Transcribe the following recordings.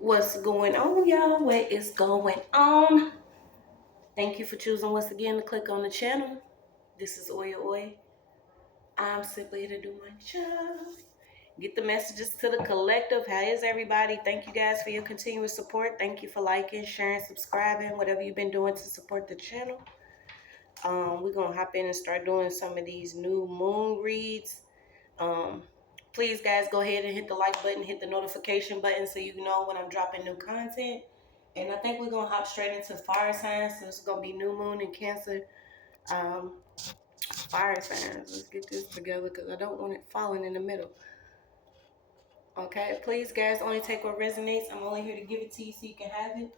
What's going on, y'all? What is going on? Thank you for choosing once again to click on the channel. This is OYAOY. I'm simply here to do my job. Get the messages to the collective. How is everybody? Thank you guys for your continuous support. Thank you for liking, sharing, subscribing, whatever you've been doing to support the channel. We're gonna hop in and start doing some of these new moon reads. Please, guys, go ahead and hit the like button, hit the notification button so you know when I'm dropping new content. And I think we're going to hop straight into fire signs. So it's going to be new moon in Cancer. Fire signs. Let's get this together because I don't want it falling in the middle. Okay, please, guys, only take what resonates. I'm only here to give it to you so you can have it.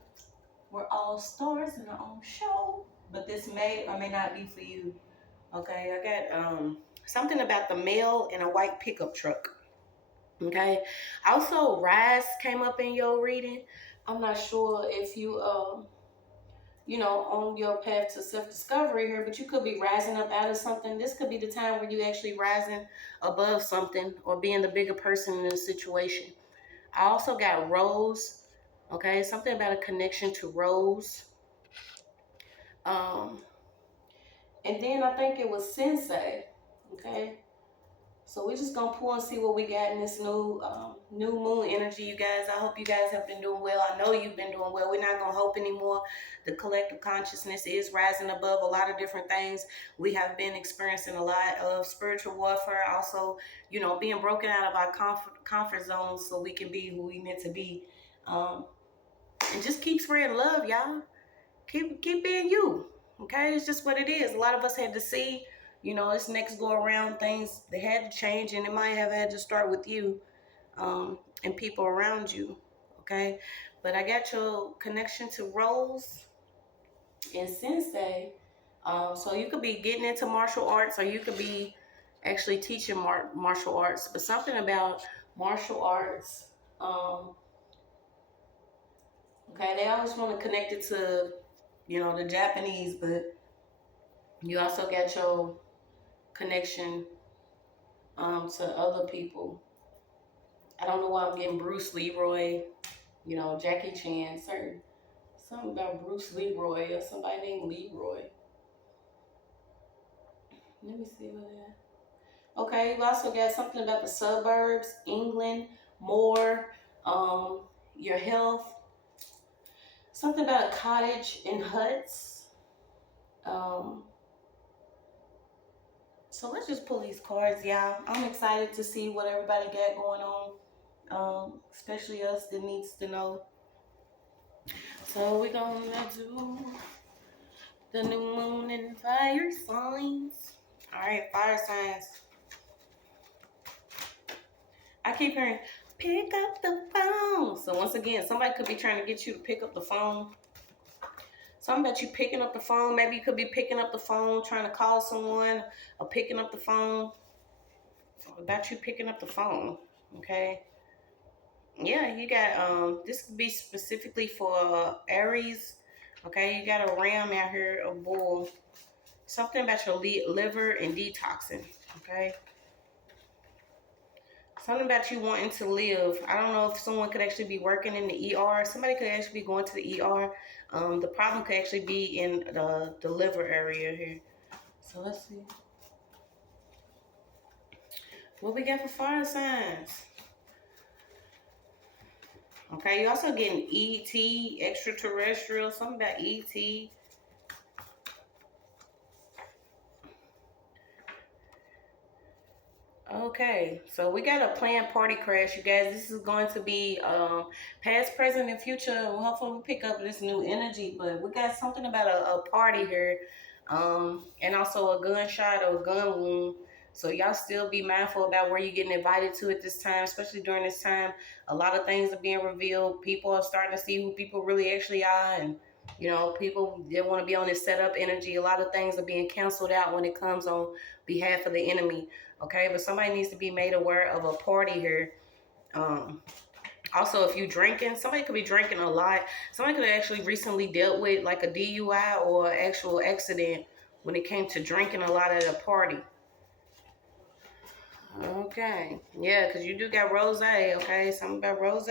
We're all stars in our own show, but this may or may not be for you. Okay, I got something about the mail in a white pickup truck. Okay, also rise came up in your reading. I'm not sure if you on your path to self-discovery here, but you could be rising up out of something. This could be the time where you actually rising above something or being the bigger person in a situation. I also got rose. Okay, something about a connection to rose. And then I think it was sensei. Okay, so we're just gonna pull and see what we got in this new moon energy, you guys. I hope you guys have been doing well. I know you've been doing well. We're not gonna hope anymore. The collective consciousness is rising above a lot of different things. We have been experiencing a lot of spiritual warfare. Also, being broken out of our comfort zones so we can be who we meant to be. And just keep spreading love, y'all. Keep being you. Okay, it's just what it is. A lot of us had to see. This next go around, things they had to change, and it might have had to start with you and people around you. Okay, but I got your connection to Rose and Sensei. So you could be getting into martial arts, or you could be actually teaching martial arts. But something about martial arts. Okay, they always want to connect it to the Japanese, but you also got your connection to other people. I don't know why I'm getting Bruce Leroy, Jackie Chan, something about Bruce Leroy or somebody named Leroy. Let me see what that. Okay, we also got something about the suburbs, England, more, your health, something about a cottage and huts. So let's just pull these cards, y'all. I'm excited to see what everybody got going on, especially us that needs to know. So we're gonna do the new moon and fire signs. All right, fire signs. I keep hearing, pick up the phone. So once again, somebody could be trying to get you to pick up the phone. Something about you picking up the phone. Maybe you could be picking up the phone, trying to call someone, or picking up the phone. About you picking up the phone, okay? Yeah, you got, this could be specifically for Aries, okay? You got a ram out here, a bull. Something about your liver and detoxing, okay? Something about you wanting to live. I don't know if someone could actually be working in the ER. Somebody could actually be going to the ER. The problem could actually be in the liver area here. So let's see. What we got for fire signs? Okay, you also getting ET, extraterrestrial, something about ET. Okay, so we got a planned party crash, you guys. This is going to be past, present, and future. Hopefully we pick up this new energy, but we got something about a party here, and also a gunshot or a gun wound. So y'all still be mindful about where you're getting invited to at this time, especially during this time. A lot of things are being revealed. People are starting to see who people really actually are, and people, they want to be on this setup energy. A lot of things are being canceled out when it comes on behalf of the enemy. Okay, but somebody needs to be made aware of a party here. Also, if you're drinking, somebody could be drinking a lot. Somebody could have actually recently dealt with like a DUI or actual accident when it came to drinking a lot at a party. Okay, yeah, because you do got rose, okay? Something about rose.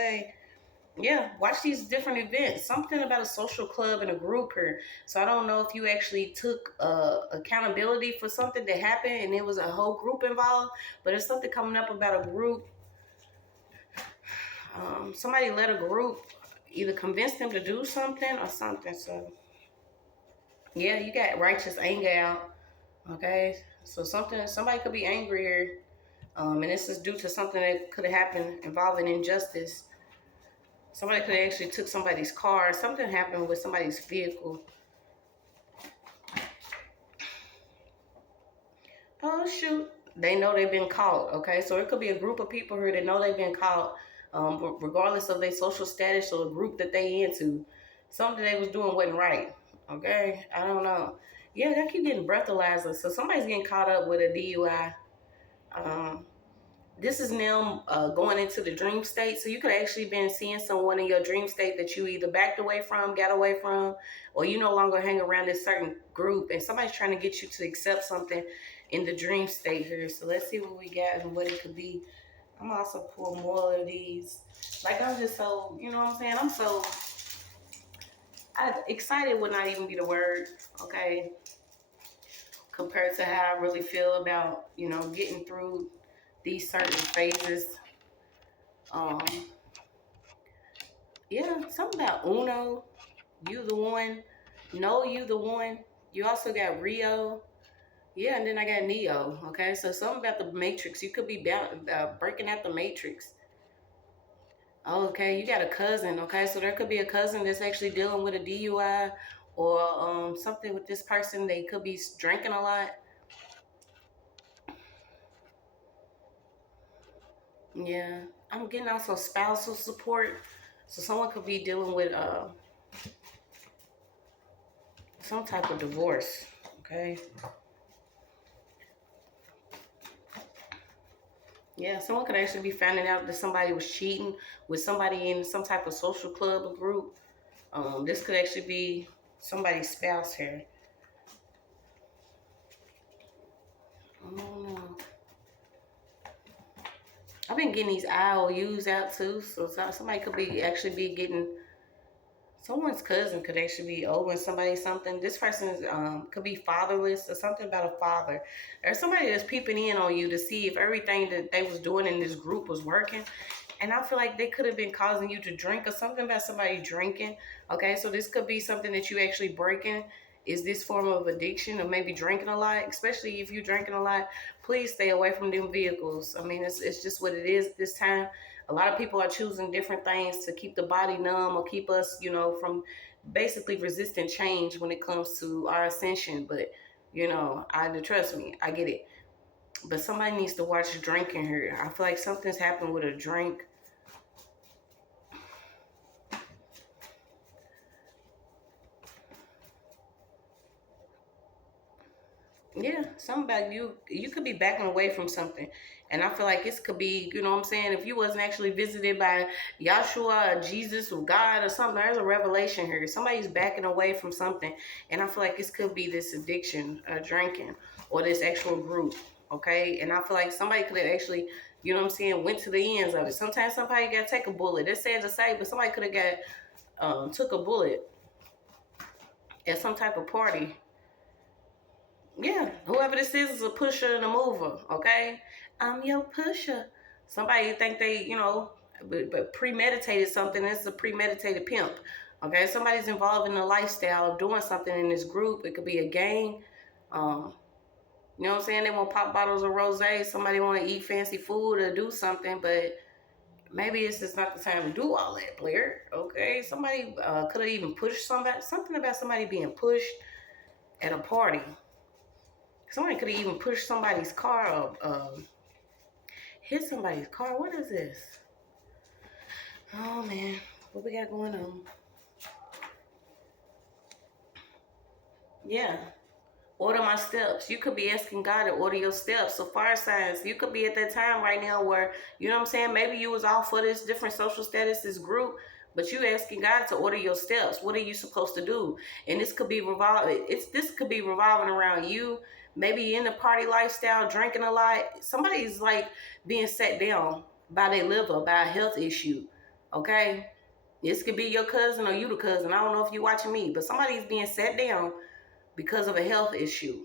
Yeah, watch these different events. Something about a social club and a group here. So I don't know if you actually took accountability for something that happened and it was a whole group involved, but there's something coming up about a group. Somebody let a group either convince them to do something or something. So yeah, you got righteous anger out. Okay, so somebody could be angry here, and this is due to something that could have happened involving injustice. Somebody could have actually took somebody's car. Something happened with somebody's vehicle. Oh shoot, they know they've been caught. Okay, so it could be a group of people here that know they've been caught, regardless of their social status or the group that they into. Something they was doing wasn't right. Okay, I don't know. Yeah, they keep getting breathalyzers. So somebody's getting caught up with a DUI. Um, this is now going into the dream state. So you could actually been seeing someone in your dream state that you either backed away from, got away from, or you no longer hang around this certain group, and somebody's trying to get you to accept something in the dream state here. So let's see what we got and what it could be. I'm also pulling more of these. Like, I'm just so, you know what I'm saying? Excited would not even be the word, okay? Compared to how I really feel about, getting through these certain phases. Um, yeah, something about Uno, you the one, know you the one. You also got Rio. Yeah, and then I got Neo. Okay, so something about the Matrix. You could be breaking out the Matrix. Okay, you got a cousin. Okay, so there could be a cousin that's actually dealing with a DUI or something with this person. They could be drinking a lot. Yeah, I'm getting also spousal support. So someone could be dealing with some type of divorce. Okay. Yeah, someone could actually be finding out that somebody was cheating with somebody in some type of social club or group. This could actually be somebody's spouse here. I don't know. I've been getting these IOUs out too, so somebody could be actually be getting someone's cousin could actually be owing somebody something. This person could be fatherless or something about a father. There's somebody that's peeping in on you to see if everything that they was doing in this group was working. And I feel like they could have been causing you to drink or something about somebody drinking. Okay, so this could be something that you actually breaking. Is this form of addiction or maybe drinking a lot? Especially if you're drinking a lot, please stay away from them vehicles. I mean, it's just what it is at this time. A lot of people are choosing different things to keep the body numb or keep us, from basically resisting change when it comes to our ascension. But, trust me, I get it. But somebody needs to watch drinking here. I feel like something's happened with a drink. Yeah, somebody you could be backing away from something. And I feel like this could be, you know what I'm saying, if you wasn't actually visited by Yahshua or Jesus or God or something, there's a revelation here. Somebody's backing away from something. And I feel like this could be this addiction, drinking, or this actual group. Okay. And I feel like somebody could have actually, you know what I'm saying, went to the ends of it. Sometimes somebody gotta take a bullet. That's sad to say, but somebody could have took a bullet at some type of party. Yeah, whoever this is a pusher and a mover, okay? I'm your pusher. Somebody think they, but premeditated something. It's a premeditated pimp, okay? Somebody's involved in the lifestyle of doing something in this group. It could be a gang. You know what I'm saying? They want pop bottles of rosé. Somebody want to eat fancy food or do something, but maybe it's just not the time to do all that, Blair. Okay? Somebody could have even pushed something about somebody being pushed at a party. Somebody could have even pushed somebody's car up, hit somebody's car. What is this? Oh, man. What we got going on? Yeah. Order my steps. You could be asking God to order your steps. So fire signs, you could be at that time right now where, you know what I'm saying, maybe you was all for this different social status, this group, but you asking God to order your steps. What are you supposed to do? And this could be this could be revolving around you. Maybe in the party lifestyle, drinking a lot. Somebody's like being set down by their liver, by a health issue. Okay? This could be your cousin or you the cousin. I don't know if you're watching me, but somebody's being set down because of a health issue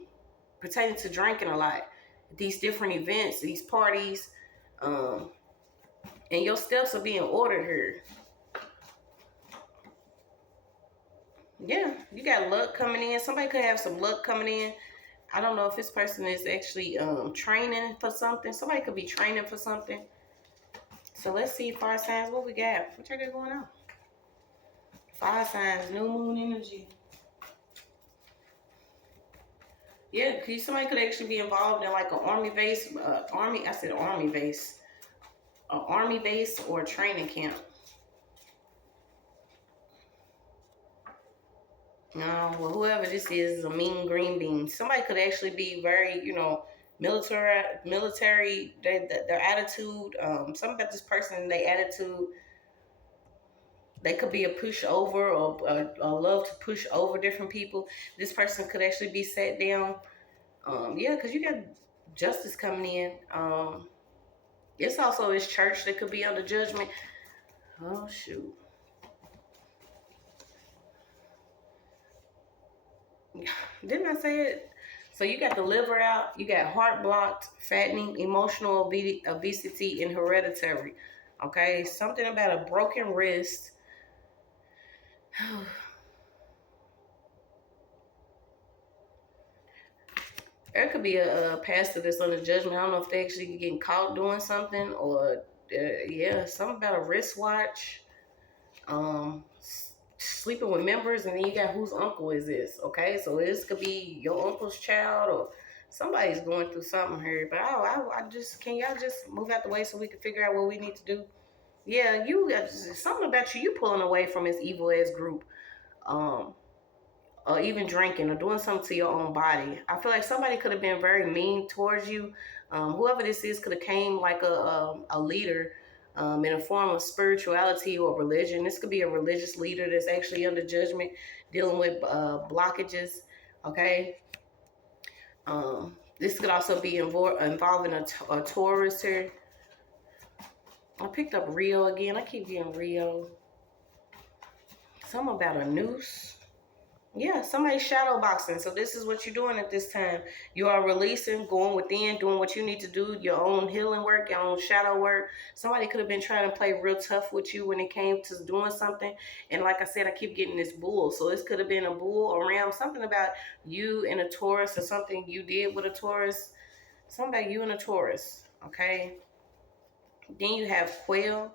pertaining to drinking a lot. These different events, these parties, and your steps are being ordered here. Yeah, you got luck coming in. Somebody could have some luck coming in. I don't know if this person is actually training for something. Somebody could be training for something. So let's see, fire signs, what we got? What y'all got going on? Fire signs, new moon energy. Yeah, somebody could actually be involved in like an army base, army base. An army base or a training camp. No, well, whoever this is a mean green bean. Somebody could actually be very, military. Their attitude. Something about this person, their attitude. They could be a pushover or love to push over different people. This person could actually be set down. Yeah, because you got justice coming in. It's also this church that could be under judgment. Oh, shoot. Didn't I say it? So you got the liver out, you got heart blocked, fattening, emotional obesity, and hereditary. Okay, something about a broken wrist. There could be a pastor that's under judgment. I don't know if they actually getting caught doing something or, yeah, something about a wristwatch. Sleeping with members, and then you got whose uncle is this? Okay, so this could be your uncle's child or somebody's going through something here. But I just, can y'all just move out the way so we can figure out what we need to do? Yeah, you got something about you pulling away from this evil ass group. Or even drinking or doing something to your own body. I feel like somebody could have been very mean towards you. Whoever this is could have came like a leader in a form of spirituality or religion. This could be a religious leader that's actually under judgment, dealing with blockages. Okay. This could also be involving a Taurus here. I picked up Rio again. I keep getting Rio. Something about a noose. Yeah, somebody's shadow boxing. So this is what you're doing at this time. You are releasing, going within, doing what you need to do, your own healing work, your own shadow work. Somebody could have been trying to play real tough with you when it came to doing something. And like I said, I keep getting this bull. So this could have been a bull or ram, something about you and a Taurus or something you did with a Taurus. Something about you and a Taurus, okay? Then you have quail,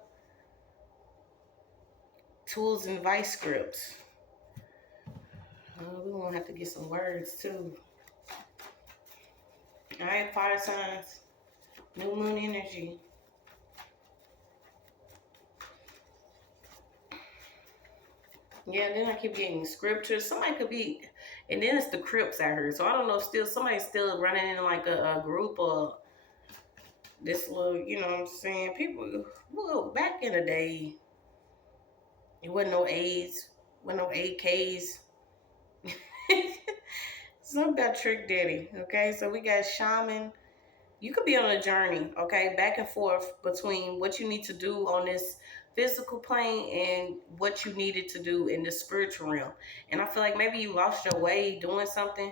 tools, and vice scripts. We're going to have to get some words, too. All right, fire signs. New moon energy. Yeah, then I keep getting scriptures. Somebody could be, and then it's the Crips out here. So I don't know, somebody's still running in like a group or this little, you know what I'm saying? People, well, back in the day, it wasn't no A's, wasn't no AKs. Something about Trick Daddy, okay? So we got shaman. You could be on a journey, okay? Back and forth between what you need to do on this physical plane and what you needed to do in the spiritual realm. And I feel like maybe you lost your way doing something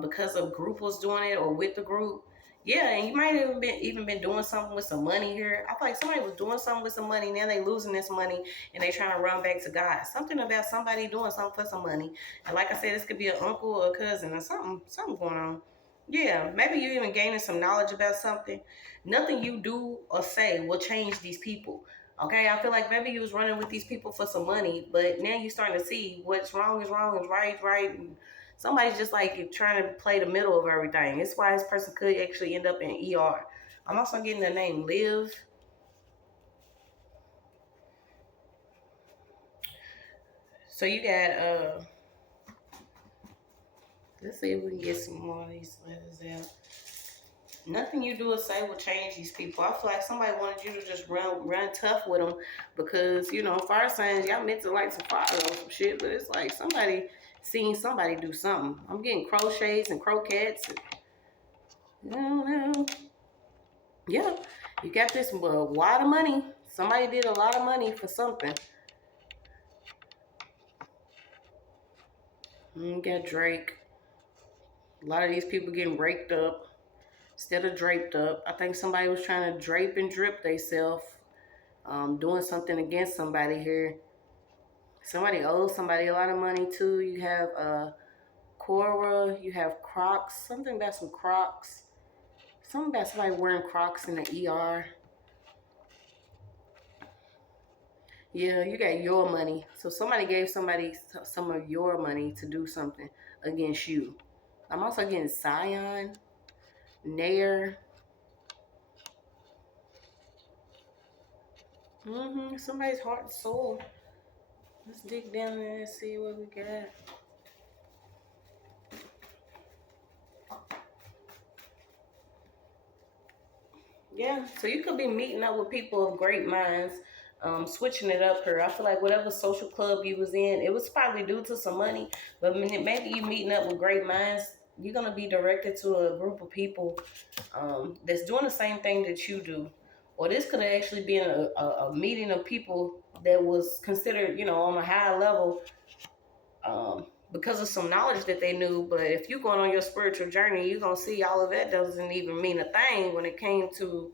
because a group was doing it or with the group. Yeah, and you might have even been doing something with some money here. I feel like somebody was doing something with some money. Now they losing this money and they trying to run back to God. Something about somebody doing something for some money. And like I said, this could be an uncle or a cousin or something going on. Yeah, maybe you even gaining some knowledge about something. Nothing you do or say will change these people. Okay, I feel like maybe you was running with these people for some money, but now you starting to see what's wrong is wrong, is right, right. And somebody's just like trying to play the middle of everything. It's why this person could actually end up in ER. I'm also getting the name Liv. So you got let's see if we can get some more of these letters out. Nothing you do or say will change these people. I feel like somebody wanted you to just run tough with them because, you know, fire signs, y'all meant to light some fire or some shit, but it's like somebody seeing somebody do something. I'm getting crochets and croquettes. And, I don't know. Yeah, you got this wad of money. Somebody did a lot of money for something. Got Drake. A lot of these people getting raked up instead of draped up. I think somebody was trying to drape and drip themselves, doing something against somebody here. Somebody owes somebody a lot of money too. You have Cora, you have Crocs, something about some Crocs. Something about somebody wearing Crocs in the ER. Yeah, you got your money. So somebody gave somebody some of your money to do something against you. I'm also getting Scion, Nair. Somebody's heart and soul. Let's dig down there and see what we got. Yeah, so you could be meeting up with people of great minds, switching it up here. I feel like whatever social club you was in, it was probably due to some money, but maybe you meeting up with great minds, you're going to be directed to a group of people that's doing the same thing that you do. Or this could have actually been a meeting of people that was considered, on a high level, because of some knowledge that they knew. But if you're going on your spiritual journey, you're going to see all of that doesn't even mean a thing when it came to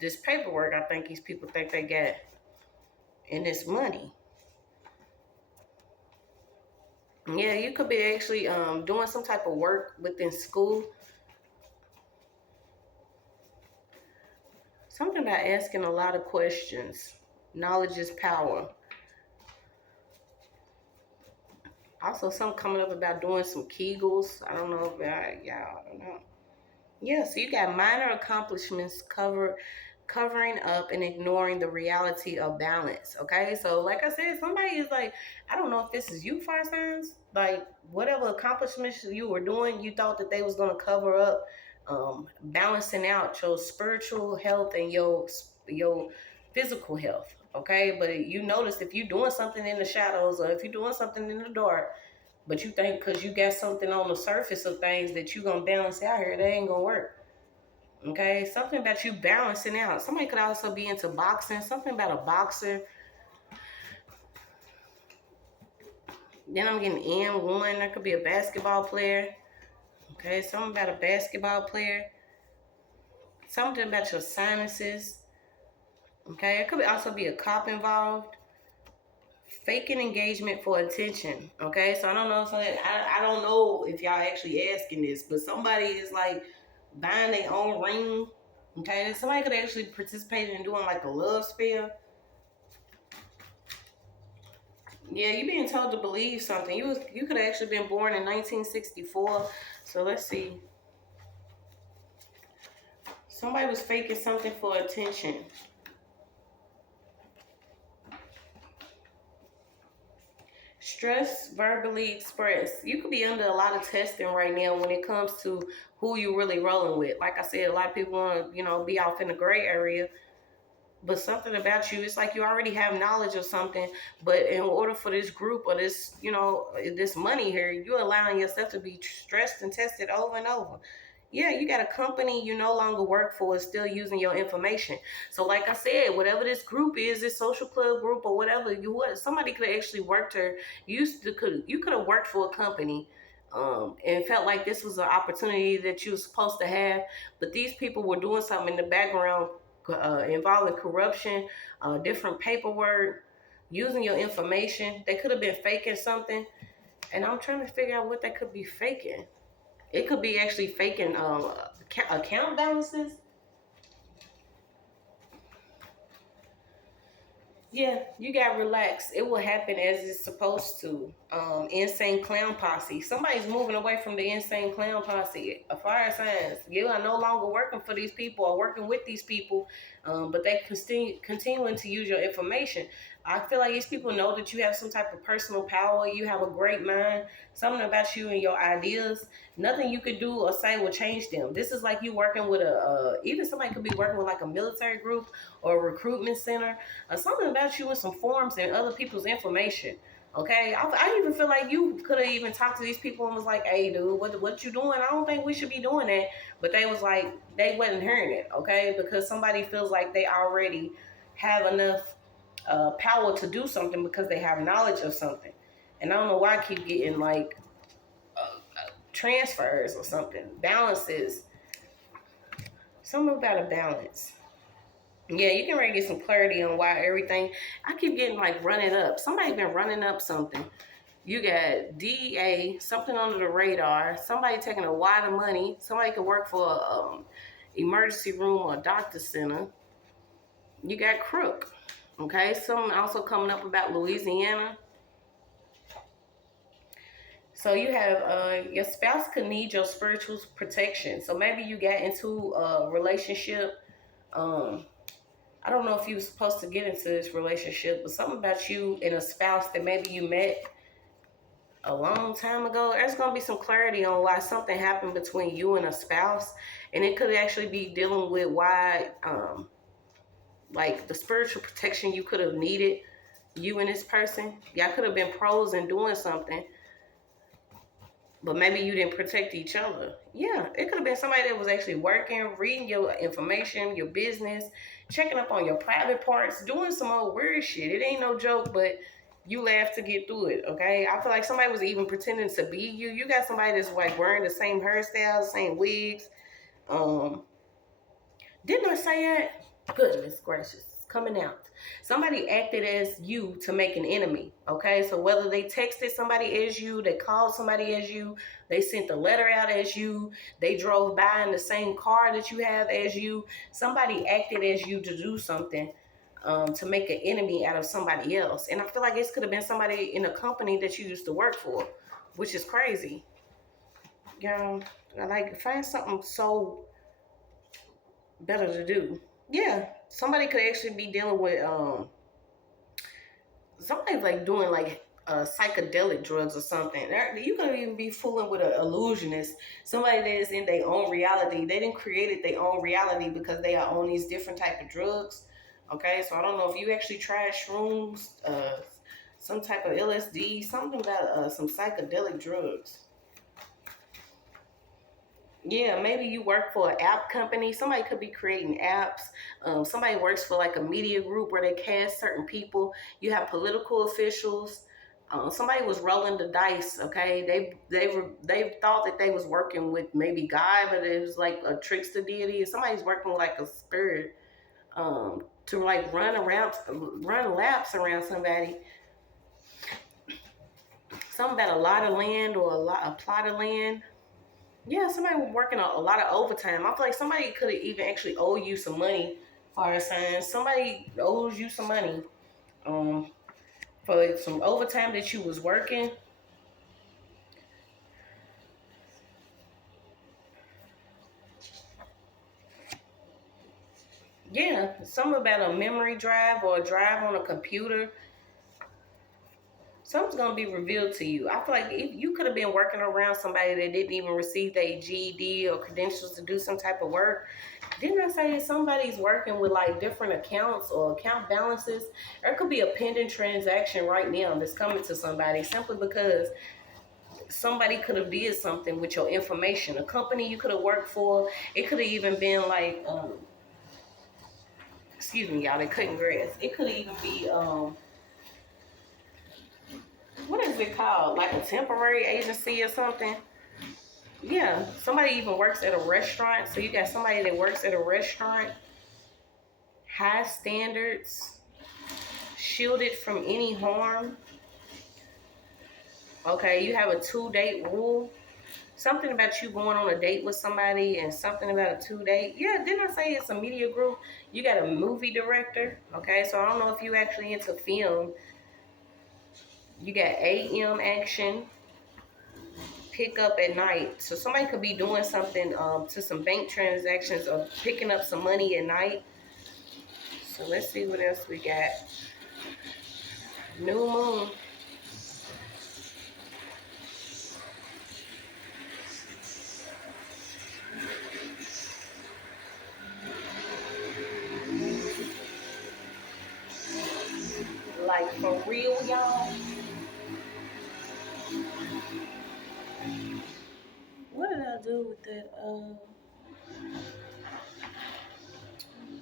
this paperwork I think these people think they got and this money. Yeah, you could be actually doing some type of work within school. Something about asking a lot of questions. Knowledge is power. Also, something coming up about doing some Kegels. I don't know if y'all don't know. Yeah, so you got minor accomplishments covering up and ignoring the reality of balance. Okay, so like I said, somebody is like, I don't know if this is you, fire signs. Like whatever accomplishments you were doing, you thought that they was gonna cover up, balancing out your spiritual health and your physical health. Okay, but you notice if you're doing something in the shadows or if you're doing something in the dark, but you think because you got something on the surface of things that you're going to balance out here, that ain't going to work. Okay? Something about you balancing out. Somebody could also be into boxing. Something about a boxer. Then I'm getting N1. That could be a basketball player. Okay? Something about a basketball player. Something about your sinuses. Okay? It could also be a cop involved. Faking engagement for attention. Okay, so I don't know if I don't know if y'all actually asking this, but somebody is like buying their own ring. Okay, somebody could actually participate in doing like a love spell. Yeah, you being told to believe something. You could have actually been born in 1964. So let's see. Somebody was faking something for attention. Stress verbally expressed. You could be under a lot of testing right now when it comes to who you really rolling with. Like I said, a lot of people want to, be off in the gray area. But something about you, it's like you already have knowledge of something. But in order for this group or this, this money here, you're allowing yourself to be stressed and tested over and over. Yeah, you got a company you no longer work for is still using your information. So like I said, whatever this group is, this social club group or whatever, somebody could have actually worked her. You could have worked for a company, and felt like this was an opportunity that you were supposed to have. But these people were doing something in the background, involving corruption, different paperwork, using your information. They could have been faking something, and I'm trying to figure out what they could be faking. It could be actually faking account balances. Yeah, you got relaxed. It will happen as it's supposed to. Insane clown posse. Somebody's moving away from the insane clown posse. A fire signs. You are no longer working for these people or working with these people, but they continuing to use your information. I feel like these people know that you have some type of personal power. You have a great mind. Something about you and your ideas. Nothing you could do or say will change them. This is like you working with even somebody could be working with like a military group or a recruitment center, or something about you and some forms and other people's information. Okay, I even feel like you could have even talked to these people and was like, "Hey, dude, what you doing? I don't think we should be doing that." But they was like, they wasn't hearing it. Okay, because somebody feels like they already have enough power to do something because they have knowledge of something. And I don't know why I keep getting like transfers or something. Balances. Something about a balance. Yeah, you can really get some clarity on why everything. I keep getting like running up. Somebody been running up something. You got DEA, something under the radar. Somebody taking a wad of money. Somebody could work for a emergency room or a doctor center. You got crook. Okay, something also coming up about Louisiana. So you have your spouse could need your spiritual protection. So maybe you got into a relationship. I don't know if you were supposed to get into this relationship, but something about you and a spouse that maybe you met a long time ago. There's going to be some clarity on why something happened between you and a spouse. And it could actually be dealing with why, like the spiritual protection you could have needed, you and this person. Y'all could have been pros in doing something, but maybe you didn't protect each other. Yeah, it could have been somebody that was actually working, reading your information, your business, checking up on your private parts, doing some old weird shit. It ain't no joke, but you laugh to get through it, okay? I feel like somebody was even pretending to be you. You got somebody that's like wearing the same hairstyles, same wigs. Didn't I say that? Goodness gracious, it's coming out. Somebody acted as you to make an enemy, okay? So whether they texted somebody as you, they called somebody as you, they sent the letter out as you, they drove by in the same car that you have as you, somebody acted as you to do something to make an enemy out of somebody else. And I feel like this could have been somebody in a company that you used to work for, which is crazy. You know, like find something so better to do. Yeah, somebody could actually be dealing with somebody like doing like psychedelic drugs or something. You could even be fooling with an illusionist, somebody that is in their own reality. They didn't create their own reality because they are on these different type of drugs. Okay, so I don't know if you actually tried shrooms, some type of LSD, something about some psychedelic drugs. Yeah, maybe you work for an app company. Somebody could be creating apps. Somebody works for like a media group where they cast certain people. You have political officials. Somebody was rolling the dice. Okay, they thought that they was working with maybe God, but it was like a trickster deity. Somebody's working with like a spirit to like run laps around somebody. Something about a lot of land or a plot of land. Yeah, somebody was working a lot of overtime. I feel like somebody could have even actually owe you some money, fire signs. Somebody owes you some money for some overtime that you was working. Yeah, something about a memory drive or a drive on a computer. Something's gonna be revealed to you. I feel like if you could have been working around somebody that didn't even receive their GED or credentials to do some type of work. Didn't I say somebody's working with like different accounts or account balances? There could be a pending transaction right now that's coming to somebody simply because somebody could have did something with your information. A company you could have worked for. It could have even been like, excuse me, y'all, they cutting grass. It could even be what is it called? Like a temporary agency or something. Yeah, somebody even works at a restaurant. So you got somebody that works at a restaurant, high standards, shielded from any harm. Okay, you have a 2-date rule. Something about you going on a date with somebody and something about a 2-date. Yeah, didn't I say it's a media group? You got a movie director. Okay, so I don't know if you actually into film. You got AM action, pick up at night. So somebody could be doing something to some bank transactions or picking up some money at night. So let's see what else we got. New moon. Like for real, y'all. What did I do with that?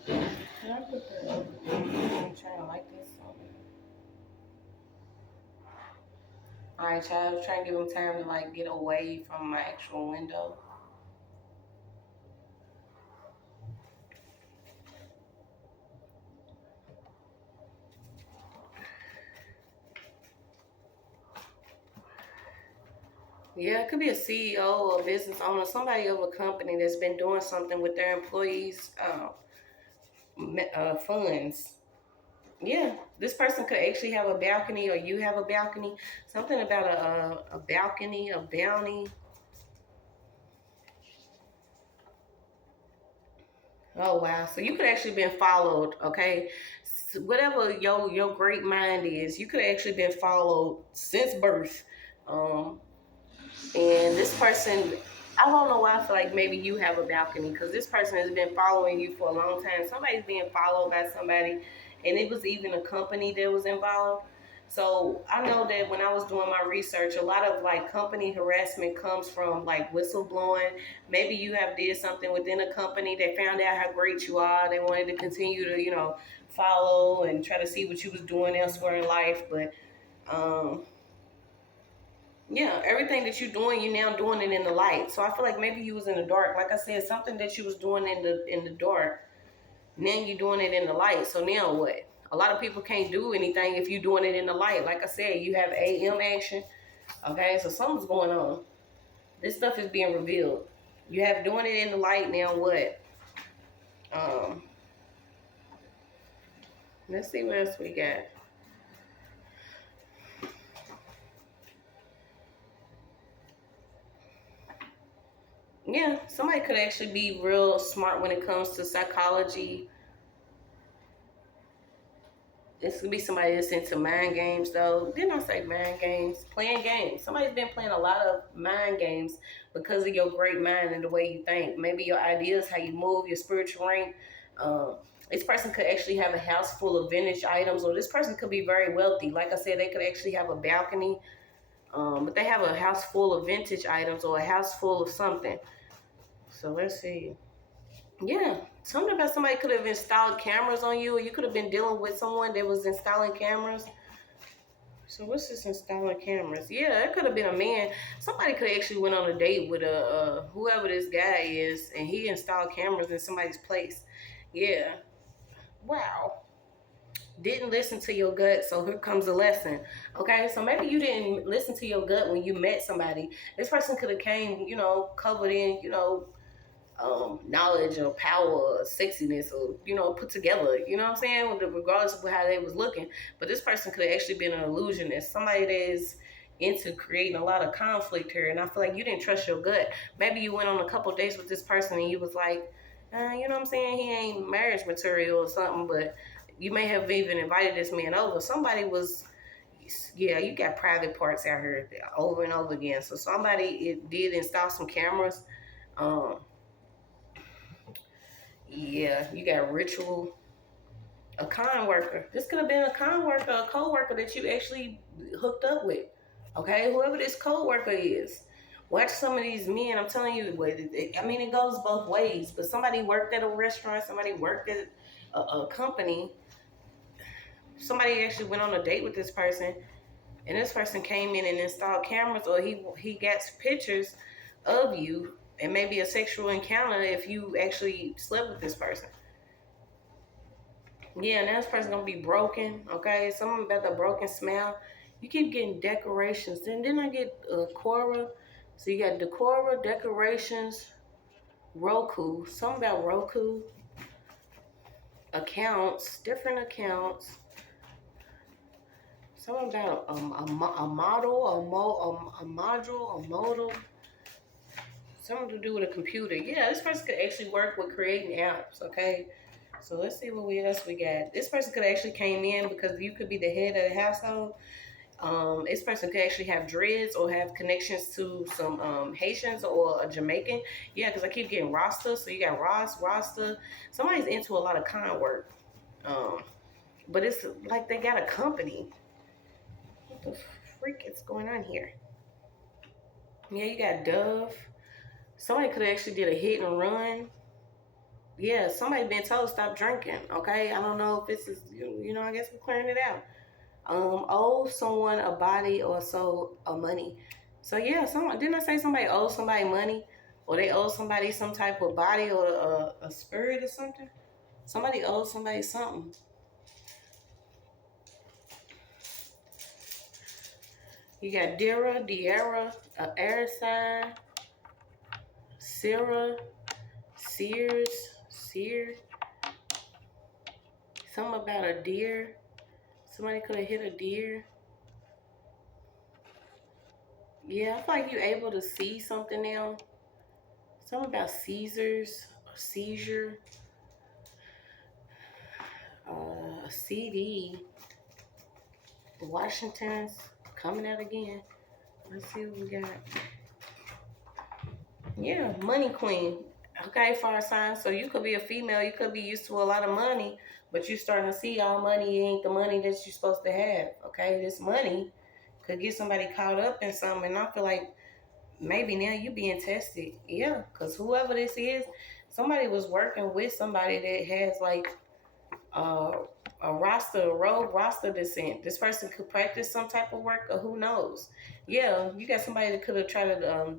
Did I put the I'm trying to like this? Alright, child, I was trying to give him time to like get away from my actual window. Yeah, it could be a CEO or a business owner, somebody of a company that's been doing something with their employees' funds. Yeah, this person could actually have a balcony, or you have a balcony. Something about a balcony, a bounty. Oh wow! So you could actually been followed. Okay, whatever your great mind is, you could actually been followed since birth. Um, And this person, I don't know why I feel like maybe you have a balcony, because this person has been following you for a long time. Somebody's being followed by somebody, and it was even a company that was involved. So I know that when I was doing my research, a lot of like company harassment comes from like whistleblowing. Maybe you have did something within a company. They found out how great you are. They wanted to continue to, follow and try to see what you was doing elsewhere in life. But yeah, everything that you're doing, you're now doing it in the light. So I feel like maybe you was in the dark. Like I said, something that you was doing in the dark. Now you're doing it in the light. So now what? A lot of people can't do anything if you're doing it in the light. Like I said, you have AM action. Okay, so something's going on. This stuff is being revealed. You have doing it in the light. Now what? Um, let's see what else we got. Yeah, somebody could actually be real smart when it comes to psychology. This could be somebody that's into mind games, though. Didn't I say mind games? Playing games. Somebody's been playing a lot of mind games because of your great mind and the way you think. Maybe your ideas, how you move, your spiritual rank. Um, this person could actually have a house full of vintage items, or this person could be very wealthy. Like I said, they could actually have a balcony, but they have a house full of vintage items or a house full of something. So let's see. Yeah, something about somebody could have installed cameras on you, or you could have been dealing with someone that was installing cameras. So what's this installing cameras? Yeah, it could have been a man. Somebody could actually went on a date with whoever this guy is, and he installed cameras in somebody's place. Yeah. Wow. Didn't listen to your gut, so here comes a lesson. Okay, so maybe you didn't listen to your gut when you met somebody. This person could have came, covered in, knowledge or power or sexiness, or put together, you know what I'm saying, regardless of how they was looking. But this person could have actually been an illusionist, somebody that is into creating a lot of conflict here. And I feel like you didn't trust your gut. Maybe you went on a couple days with this person and you was like, you know what I'm saying, he ain't marriage material or something. But you may have even invited this man over. Somebody was, yeah, you got private parts out here over and over again. So somebody, it did install some cameras. um yeah, you got ritual, a con worker. This could have been a con worker, a co-worker that you actually hooked up with. Okay, whoever this co-worker is. Watch some of these men. I'm telling you, I mean, it goes both ways. But somebody worked at a restaurant, somebody worked at a company, somebody actually went on a date with this person, and this person came in and installed cameras, or he gets pictures of you, and maybe a sexual encounter if you actually slept with this person. Yeah, now this person gonna be broken. Okay, something about the broken smell. You keep getting decorations. Then I get Cora. So you got Decora, decorations, Roku. Something about Roku. Accounts, different accounts. Something about a model, a module, a modal. Something to do with a computer. Yeah, this person could actually work with creating apps. Okay. So let's see what else we got. This person could actually came in because you could be the head of the household. This person could actually have dreads or have connections to some Haitians or a Jamaican. Yeah, because I keep getting Rasta. So you got Rasta. Somebody's into a lot of con work. But it's like they got a company. What the freak is going on here? Yeah, you got Dove. Somebody could have actually did a hit and run. Yeah, somebody been told stop drinking. Okay, I don't know if this is, I guess we're clearing it out. owe someone a body or so or money. So yeah, someone didn't I say somebody owes somebody money, or they owe somebody some type of body or a spirit or something? Somebody owes somebody something. You got Dira, Diera, air sign, Sarah, Sear. Something about a deer. Somebody could have hit a deer. Yeah, I feel like you're able to see something now. Something about Caesars, a seizure, a CD. Washington's coming out again. Let's see what we got. Yeah, money queen. Okay, fire sign. So you could be a female. You could be used to a lot of money, but you're starting to see all money ain't the money that you're supposed to have. Okay, this money could get somebody caught up in something. And I feel like maybe now you being tested. Yeah, because whoever this is, somebody was working with somebody that has like uh, a rogue roster descent. This person could practice some type of work, or who knows? Yeah, you got somebody that could have tried to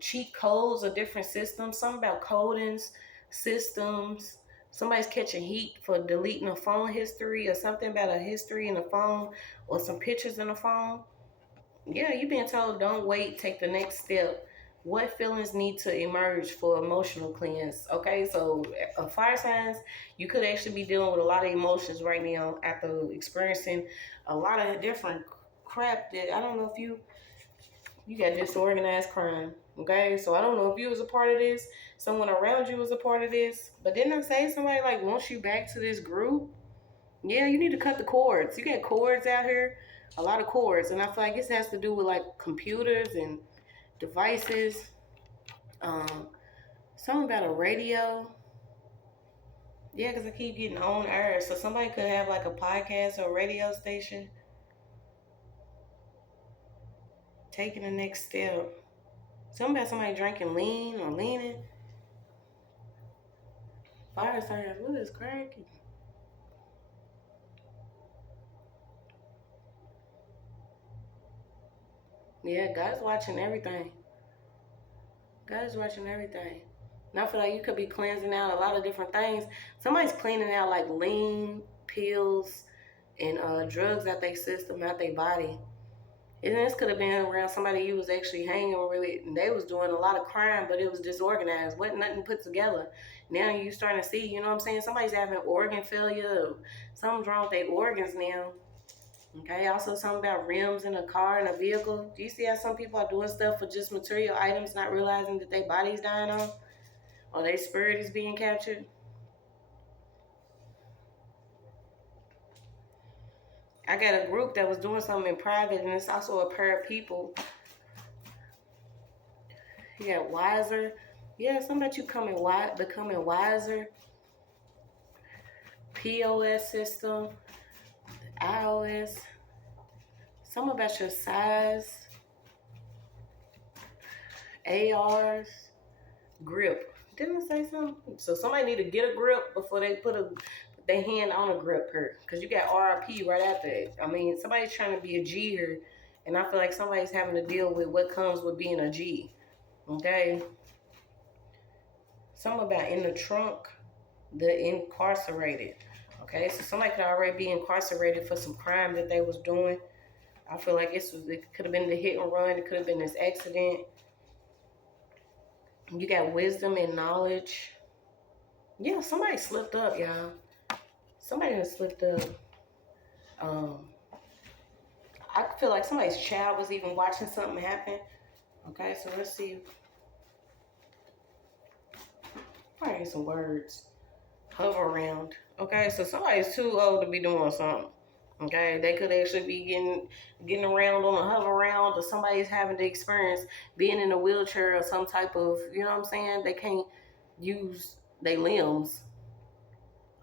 cheat codes or different systems. Something about codings, systems. Somebody's catching heat for deleting a phone history, or something about a history in the phone, or some pictures in the phone. Yeah, you being told don't wait, take the next step. What feelings need to emerge for emotional cleanse? Okay, so fire signs, you could actually be dealing with a lot of emotions right now after experiencing a lot of different crap that I don't know if you got disorganized crime. Okay, so I don't know if you was a part of this, someone around you was a part of this, but didn't I say somebody like wants you back to this group? Yeah, you need to cut the cords. You got cords out here, a lot of cords, and I feel like this has to do with like computers and devices. Um, Something about a radio. Yeah, because I keep getting on air, so somebody could have like a podcast or a radio station. Taking the next step. Something about somebody drinking lean or leaning. Fire signs, what is cracking? Yeah, God's watching everything. God's watching everything. And I feel like you could be cleansing out a lot of different things. Somebody's cleaning out like lean pills and drugs out their system, out their body. And this could have been around somebody you was actually hanging with, and they was doing a lot of crime, but it was disorganized. Wasn't nothing put together. Now you starting to see, you know what I'm saying? Somebody's having organ failure. Something's wrong with their organs now. Okay, also something about rims in a car and a vehicle. Do you see how some people are doing stuff for just material items, not realizing that their body's dying on, or their spirit is being captured? I got a group that was doing something in private, and it's also a pair of people. You got wiser. Yeah, something about you becoming wiser. POS system, iOS. Something about your size. ARs. Grip. Didn't I say something? So somebody need to get a grip before they put their hand on a grip here. Because you got RIP right after it. I mean, somebody's trying to be a G here. And I feel like somebody's having to deal with what comes with being a G. Okay? Something about in the trunk, the incarcerated. Okay, so somebody could already be incarcerated for some crime that they was doing. I feel like it could have been the hit and run. It could have been this accident. You got wisdom and knowledge. Yeah, somebody slipped up, y'all. Somebody done slipped up. Um, I feel like somebody's child was even watching something happen. Okay, so let's see. Probably some words. Hover around. Okay, so somebody's too old to be doing something. Okay, they could actually be getting around on a hover around, or somebody's having to experience being in a wheelchair or some type of, you know what I'm saying? They can't use their limbs.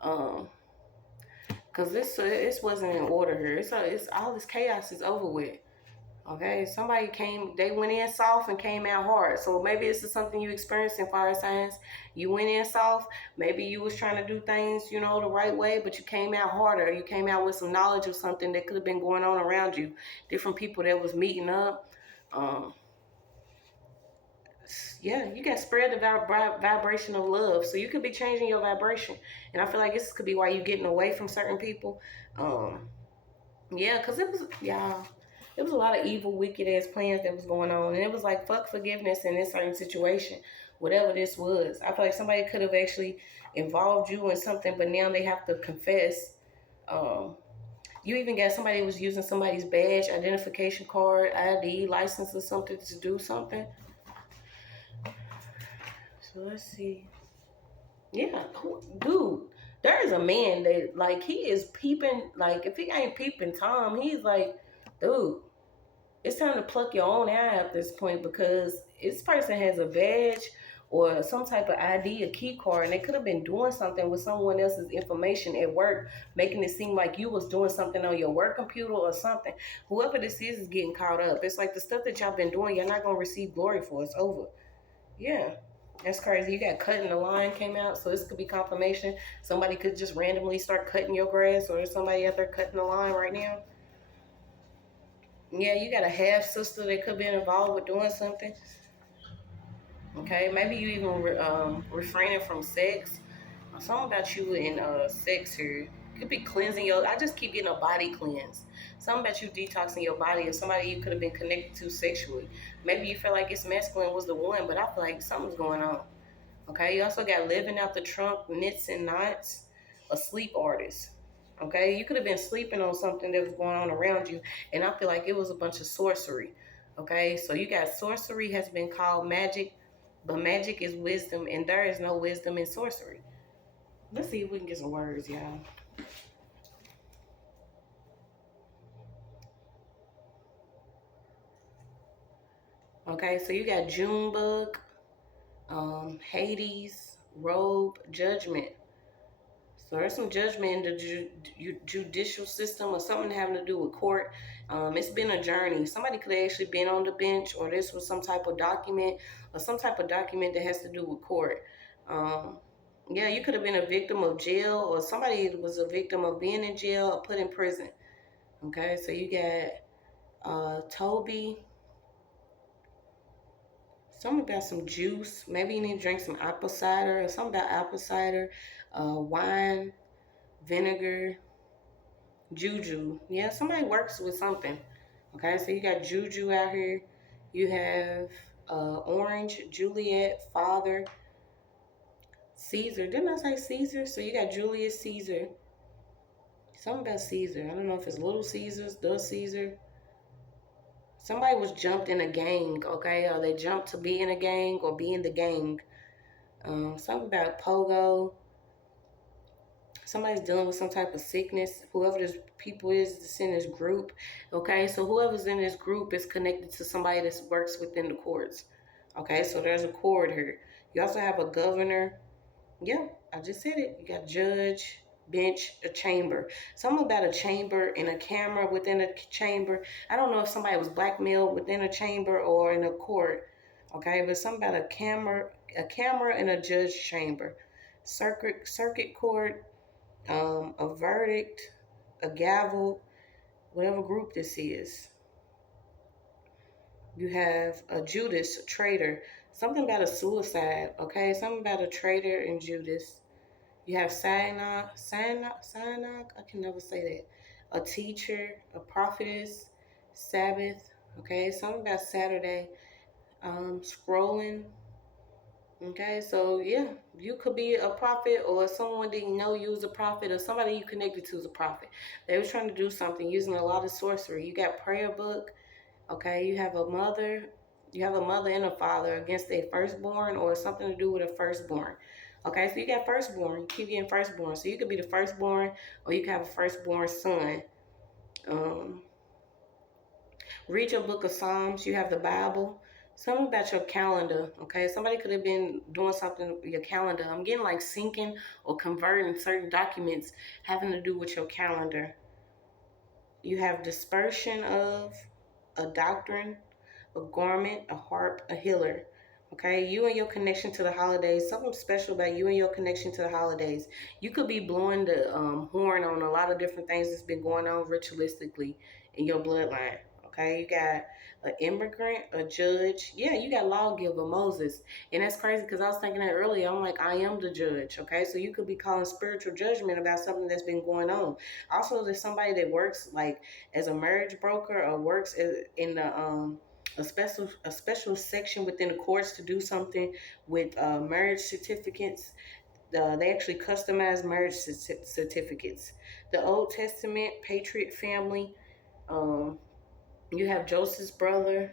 Cause this wasn't in order here. It's all this chaos is over with. Okay, they went in soft and came out hard. So maybe this is something you experienced in fire signs. You went in soft. Maybe you was trying to do things, the right way, but you came out harder. You came out with some knowledge of something that could have been going on around you. Different people that was meeting up. Yeah, you can spread the vibration of love. So you could be changing your vibration. And I feel like this could be why you're getting away from certain people. Yeah, because it was a lot of evil, wicked ass plans that was going on. And it was like, fuck forgiveness in this certain situation, whatever this was. I feel like somebody could have actually involved you in something, but now they have to confess. You even got somebody who was using somebody's badge, identification card, ID, license or something to do something. So let's see. Yeah, dude, there is a man that, like, he is peeping. Like, if he ain't peeping Tom, he's like, dude, it's time to pluck your own eye at this point, because this person has a badge or some type of ID, a key card, and they could have been doing something with someone else's information at work, making it seem like you was doing something on your work computer or something. Whoever this is getting caught up. It's like the stuff that y'all been doing, you're not going to receive glory for. It's over. Yeah. That's crazy. You got cutting the line came out, so this could be confirmation. Somebody could just randomly start cutting your grass, or there's somebody out there cutting the line right now. Yeah, you got a half sister that could be involved with doing something. Okay, maybe you even refraining from sex. Something about you in sex here. Could be cleansing I just keep getting a body cleanse. Something about you detoxing your body, or somebody you could have been connected to sexually. Maybe you feel like it's masculine was the one, but I feel like something's going on. Okay, you also got living out the trunk, knits and knots, a sleep artist. Okay, you could have been sleeping on something that was going on around you, and I feel like it was a bunch of sorcery. Okay, so you got sorcery has been called magic, but magic is wisdom, and there is no wisdom in sorcery. Let's see if we can get some words, y'all. Okay, so you got Junebug, Hades, Robe, Judgment. So there's some judgment in the judicial system, or something having to do with court. It's been a journey. Somebody could have actually been on the bench, or this was some type of document, or some type of document that has to do with court. Yeah, you could have been a victim of jail, or somebody was a victim of being in jail or put in prison. Okay, so you got Toby. Something about some juice. Maybe you need to drink some apple cider, or something about apple cider, wine, vinegar, juju. Yeah, somebody works with something. Okay, so you got juju out here. You have orange, Juliet, father, Caesar. Didn't I say Caesar? So you got Julius Caesar. Something about Caesar. I don't know if it's Little Caesars, the Caesar. Somebody was jumped in a gang, okay? Or they jumped to be in a gang or be in the gang. Something about pogo. Somebody's dealing with some type of sickness. Whoever this people is that's in this group, okay? So whoever's in this group is connected to somebody that works within the courts. Okay, so there's a court here. You also have a governor. Yeah, I just said it. You got judge, bench, a chamber. Something about a chamber and a camera within a chamber. I don't know if somebody was blackmailed within a chamber or in a court. Okay, but something about a camera and a judge chamber. Circuit court, a verdict, a gavel, whatever group this is. You have a Judas, a traitor. Something about a suicide, okay? Something about a traitor and Judas. You have Sinach, I can never say that. A teacher, a prophetess, Sabbath, okay? Something about Saturday. Scrolling. Okay, so yeah, you could be a prophet, or someone didn't know you was a prophet, or somebody you connected to is a prophet. They were trying to do something using a lot of sorcery. You got prayer book. Okay, you have a mother and a father against their firstborn, or something to do with a firstborn. Okay, so you got firstborn. You keep getting firstborn. So you could be the firstborn, or you could have a firstborn son. Read your book of Psalms. You have the Bible. Something about your calendar. Okay, somebody could have been doing something with your calendar. I'm getting like syncing or converting certain documents having to do with your calendar. You have dispersion of a doctrine, a garment, a harp, a healer. Okay, you and your connection to the holidays, something special about you and your connection to the holidays. You could be blowing the horn on a lot of different things that's been going on ritualistically in your bloodline. Okay, you got an immigrant, a judge. Yeah, you got lawgiver, Moses. And that's crazy because I was thinking that earlier. I'm like, I am the judge. Okay, so you could be calling spiritual judgment about something that's been going on. Also, there's somebody that works like as a marriage broker or works in the a special section within the courts to do something with marriage certificates. They actually customize marriage certificates. The Old Testament patriot family. Um, you have Joseph's brother,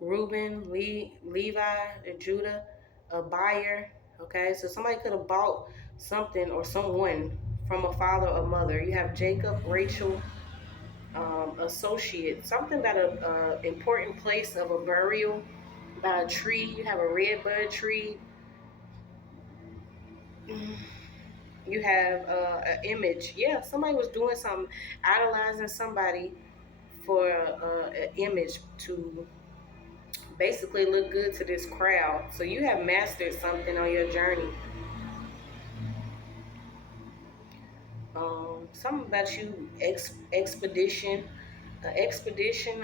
Reuben, Levi, and Judah, a buyer. Okay, so somebody could have bought something or someone from a father or mother. You have Jacob, Rachel, associate, something about a important place of a burial, by a tree. You have a red bud tree. You have an image. Yeah, somebody was doing something, idolizing somebody for an image to basically look good to this crowd. So you have mastered something on your journey. Something about you expedition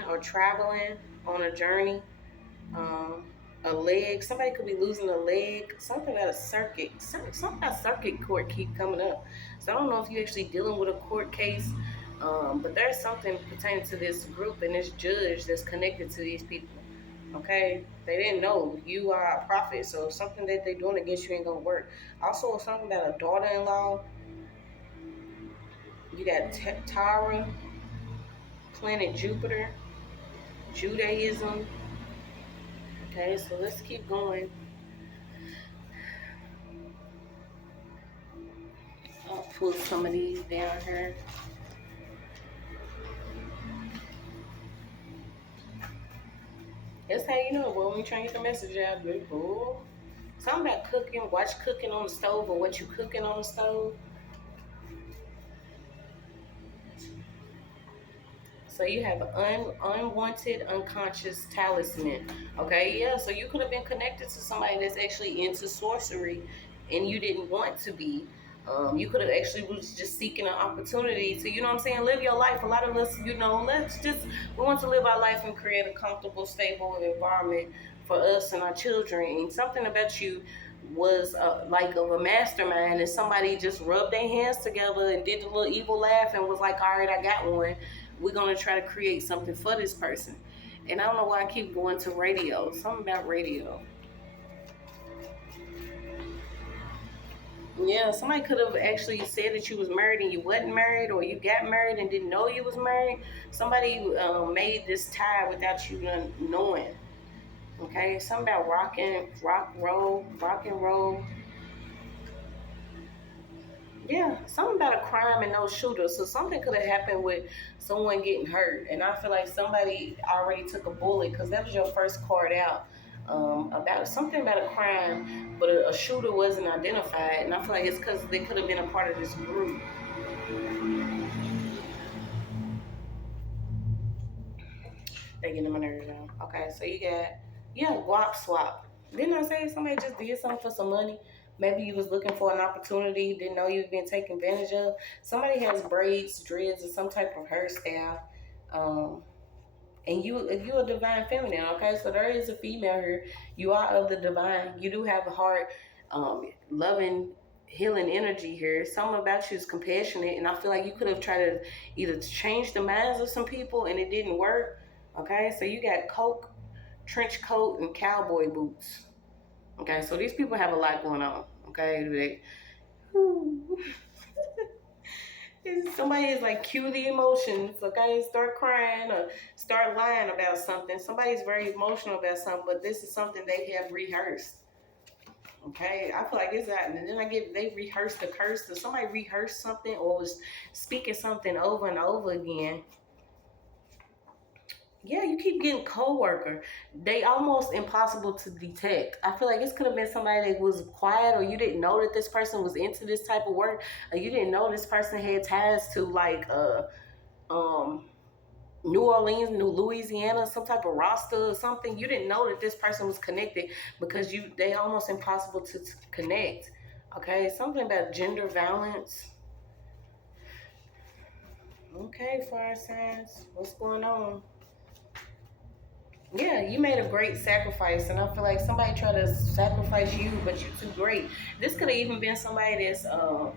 or traveling on a journey. Um, a leg. Somebody could be losing a leg. Something about a circuit. Something about circuit court keep coming up. So I don't know if you're actually dealing with a court case, but there's something pertaining to this group and this judge that's connected to these people. Okay, they didn't know you are a prophet, so something that they're doing against you ain't gonna work. Also, something about a daughter-in-law. You got Tara, planet Jupiter, Judaism. Okay, so let's keep going. I'll pull some of these down here. That's how you know when we trying to get the message out, big boy. Something about cooking, watch cooking on the stove or what you cooking on the stove. So you have unwanted unconscious talisman. Okay, yeah, so you could have been connected to somebody that's actually into sorcery and you didn't want to be. You could have actually was just seeking an opportunity to, you know what I'm saying, live your life. A lot of us, we want to live our life and create a comfortable, stable environment for us and our children. And something about you was like of a mastermind, and somebody just rubbed their hands together and did a little evil laugh and was like, all right, I got one. We're going to try to create something for this person. And I don't know why I keep going to radio. Something about radio. Yeah, somebody could have actually said that you was married and you wasn't married, or you got married and didn't know you was married. Somebody made this tie without you knowing. Okay, something about rock and roll. Yeah, something about a crime and no shooter. So something could have happened with someone getting hurt. And I feel like somebody already took a bullet because that was your first card out. About something about a crime, but a shooter wasn't identified. And I feel like it's because they could have been a part of this group. They getting my nerves on. Okay, so you got, guap swap. Didn't I say somebody just did something for some money? Maybe you was looking for an opportunity, didn't know you was being taken advantage of. Somebody has braids, dreads, or some type of hairstyle. And you a divine feminine, okay? So there is a female here. You are of the divine. You do have a heart, loving, healing energy here. Something about you is compassionate, and I feel like you could have tried to either change the minds of some people and it didn't work. Okay, so you got Coke, trench coat, and cowboy boots. Okay, so these people have a lot going on. Okay, somebody is like, cue the emotions. Okay, start crying or start lying about something. Somebody's very emotional about something, but this is something they have rehearsed. Okay, I feel like it's that, and then they rehearsed the curse. So somebody rehearsed something or was speaking something over and over again. Yeah, you keep getting co-worker. They almost impossible to detect. I feel like this could have been somebody that was quiet, or you didn't know that this person was into this type of work, or you didn't know this person had ties to like New Orleans, New Louisiana, some type of roster or something. You didn't know that this person was connected because they almost impossible to connect. Okay, something about gender violence. Okay, fire signs, what's going on? Yeah, you made a great sacrifice, and I feel like somebody tried to sacrifice you, but you're too great. This could have even been somebody that's a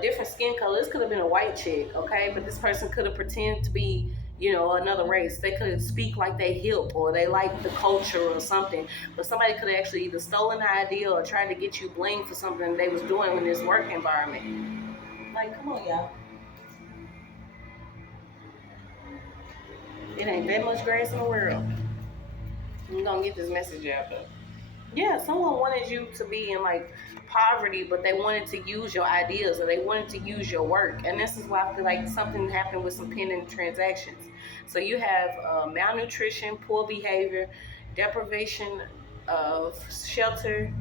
different skin color. This could have been a white chick, okay? But this person could have pretended to be, another race. They could speak like they hip or they like the culture or something. But somebody could have actually either stolen the idea or tried to get you blamed for something they was doing in this work environment. Like, come on, y'all. It ain't that much grass in the world. I'm gonna get this message out though. Yeah, someone wanted you to be in like poverty, but they wanted to use your ideas or they wanted to use your work. And this is why I feel like something happened with some pending transactions. So you have malnutrition, poor behavior, deprivation of shelter,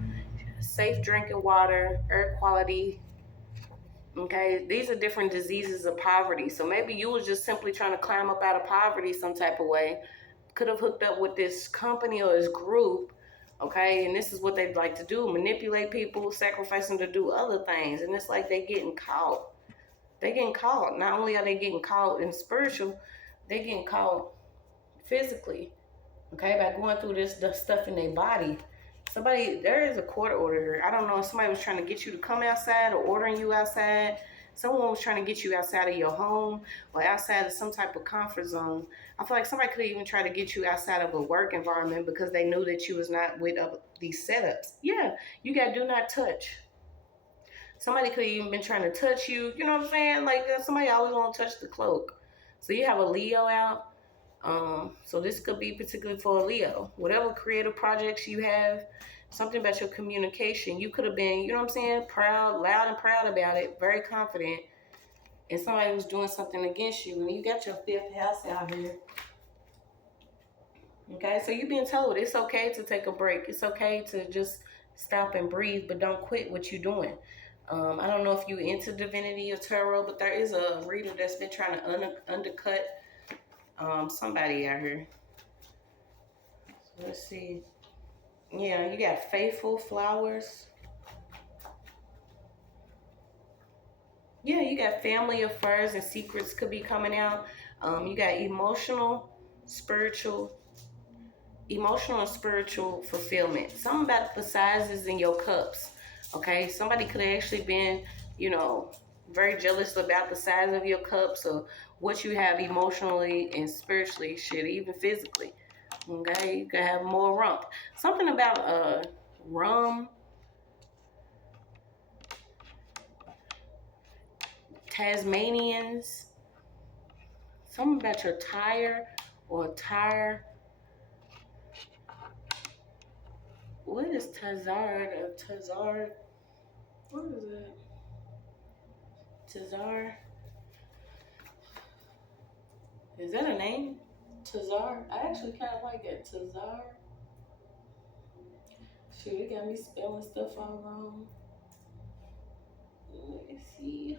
safe drinking water, air quality. Okay, these are different diseases of poverty. So maybe you was just simply trying to climb up out of poverty some type of way. Could have hooked up with this company or this group, okay? And this is what they like to do: manipulate people, sacrifice them to do other things. And it's like they getting caught. They getting caught. Not only are they getting caught in spiritual, they getting caught physically, okay, by going through the stuff in their body. There is a court order. I don't know if somebody was trying to get you to come outside or ordering you outside. Someone was trying to get you outside of your home or outside of some type of comfort zone. I feel like somebody could even try to get you outside of a work environment because they knew that you was not with these setups. Yeah, you got do not touch. Somebody could have even been trying to touch you. You know what I'm saying? Like somebody always want to touch the cloak. So you have a Leo out. So this could be particularly for a Leo. Whatever creative projects you have, something about your communication, you could have been, you know what I'm saying, proud, loud and proud about it, very confident, and somebody was doing something against you, and you got your fifth house out here. Okay, so you've been told it's okay to take a break. It's okay to just stop and breathe, but don't quit what you're doing. I don't know if you into divinity or tarot, but there is a reader that's been trying to undercut somebody out here. So let's see. Yeah, you got faithful flowers. Yeah, you got family affairs and secrets could be coming out. You got spiritual, emotional and spiritual fulfillment. Something about the sizes in your cups. Okay, somebody could have actually been, very jealous about the size of your cups or what you have emotionally and spiritually, shit, even physically. Okay, you could have more rump. Something about rum, Tasmanians. Something about your tire. What is Tazard? Tazard. What is it? Tazar. Is that a name? Tazar. I actually kind of like it. Tazar. Shoot, it got me spelling stuff all wrong. Let me see.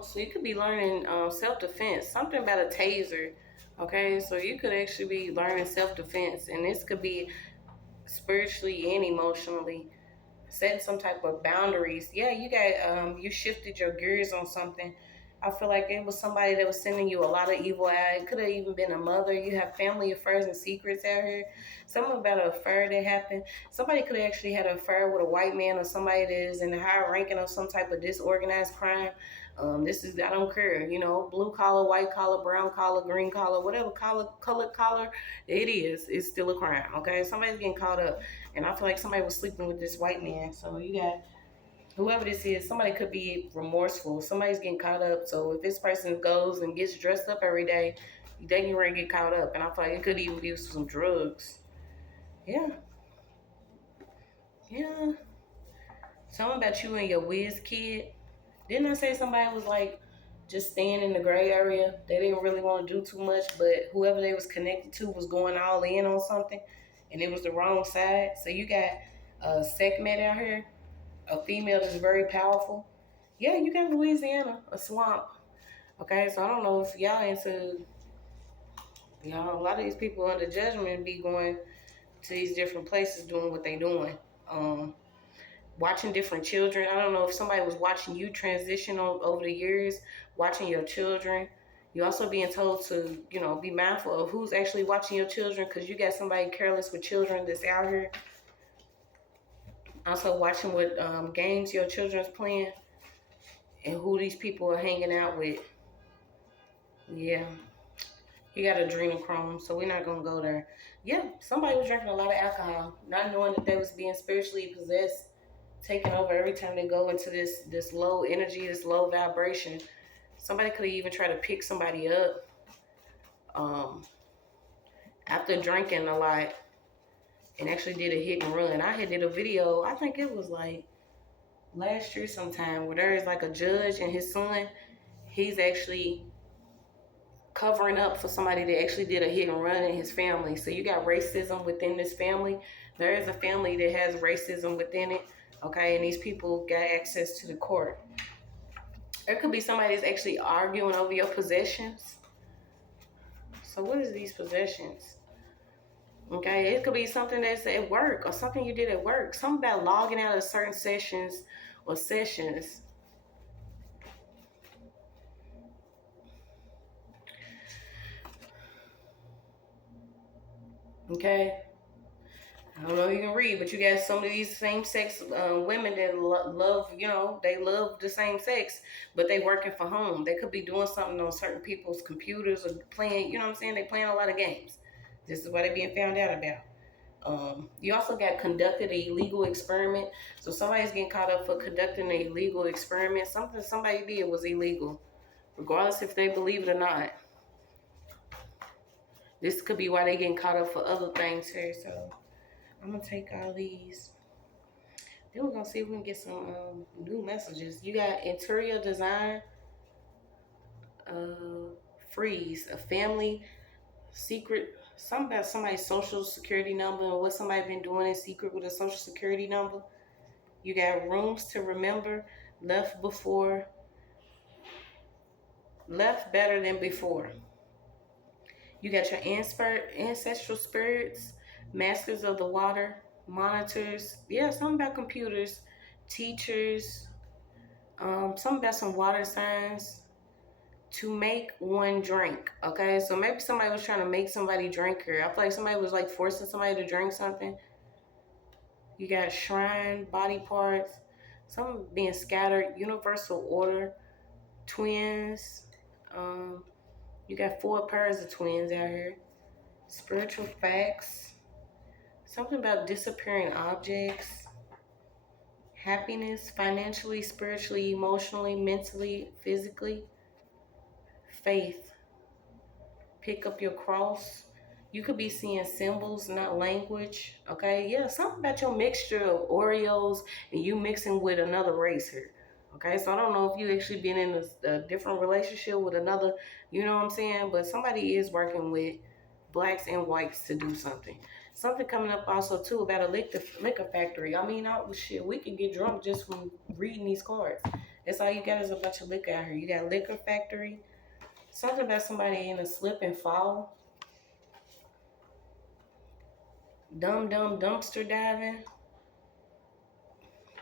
So you could be learning self-defense. Something about a taser. Okay, so you could actually be learning self-defense, and this could be spiritually and emotionally. Setting some type of boundaries. Yeah, you shifted your gears on something. I feel like it was somebody that was sending you a lot of evil eye. It could have even been a mother. You have family affairs and secrets out here. Something about an affair that happened. Somebody could have actually had an affair with a white man or somebody that is in the higher ranking of some type of disorganized crime. I don't care, blue collar, white collar, brown collar, green collar, whatever colored collar it is, it's still a crime, okay? Somebody's getting caught up. And I feel like somebody was sleeping with this white man. So you got whoever this is, somebody could be remorseful. Somebody's getting caught up. So if this person goes and gets dressed up every day, they can really get caught up. And I feel like it could even be some drugs. Yeah. Yeah. Something about you and your whiz kid. Didn't I say somebody was like just staying in the gray area. They didn't really want to do too much, but whoever they was connected to was going all in on something, and it was the wrong side. So you got a segment out here, a female that's very powerful. Yeah, you got Louisiana, a swamp. Okay, so I don't know if y'all into, a lot of these people under judgment be going to these different places doing what they doing. Watching different children. I don't know if somebody was watching you transition over the years, watching your children. You're also being told to, be mindful of who's actually watching your children, because you got somebody careless with children that's out here. Also watching what games your children's playing and who these people are hanging out with. Yeah. You got adrenochrome, so we're not going to go there. Yeah, somebody was drinking a lot of alcohol, not knowing that they was being spiritually possessed, taking over every time they go into this low energy, this low vibration. Somebody could have even tried to pick somebody up after drinking a lot and actually did a hit and run. I had did a video, I think it was like last year sometime, where there is like a judge and his son, he's actually covering up for somebody that actually did a hit and run in his family. So you got racism within this family. There is a family that has racism within it, okay? And these people got access to the court. There could be somebody that's actually arguing over your possessions. So what is these possessions? Okay, it could be something that's at work or something you did at work. Something about logging out of certain sessions or sessions. Okay. I don't know if you can read, but you got some of these same-sex women that love, they love the same sex, but they working for home. They could be doing something on certain people's computers or playing, you know what I'm saying? They playing a lot of games. This is what they're being found out about. You also got conducted an illegal experiment. So somebody's getting caught up for conducting an illegal experiment. Something somebody did was illegal, regardless if they believe it or not. This could be why they're getting caught up for other things here, so I'm going to take all these. Then we're going to see if we can get some new messages. You got interior design, freeze, a family secret, something about somebody's social security number and what somebody been doing in secret with a social security number. You got rooms to remember, left better than before. You got your ancestral spirits, masters of the water, monitors. Yeah, something about computers, teachers, something about some water signs. To make one drink, okay? So maybe somebody was trying to make somebody drink here. I feel like somebody was like forcing somebody to drink something. You got shrine, body parts, some being scattered, universal order, twins. You got 4 pairs of twins out here. Spiritual facts. Something about disappearing objects. Happiness, financially, spiritually, emotionally, mentally, physically. Faith. Pick up your cross. You could be seeing symbols, not language. Okay, yeah, something about your mixture of Oreos and you mixing with another race here. Okay, so I don't know if you actually been in a different relationship with another, you know what I'm saying? But somebody is working with blacks and whites to do something. Something coming up also too about a liquor factory. I mean, shit, we can get drunk just from reading these cards. That's all you got is a bunch of liquor out here. You got liquor factory. Something about somebody in a slip and fall. Dumb dumpster diving.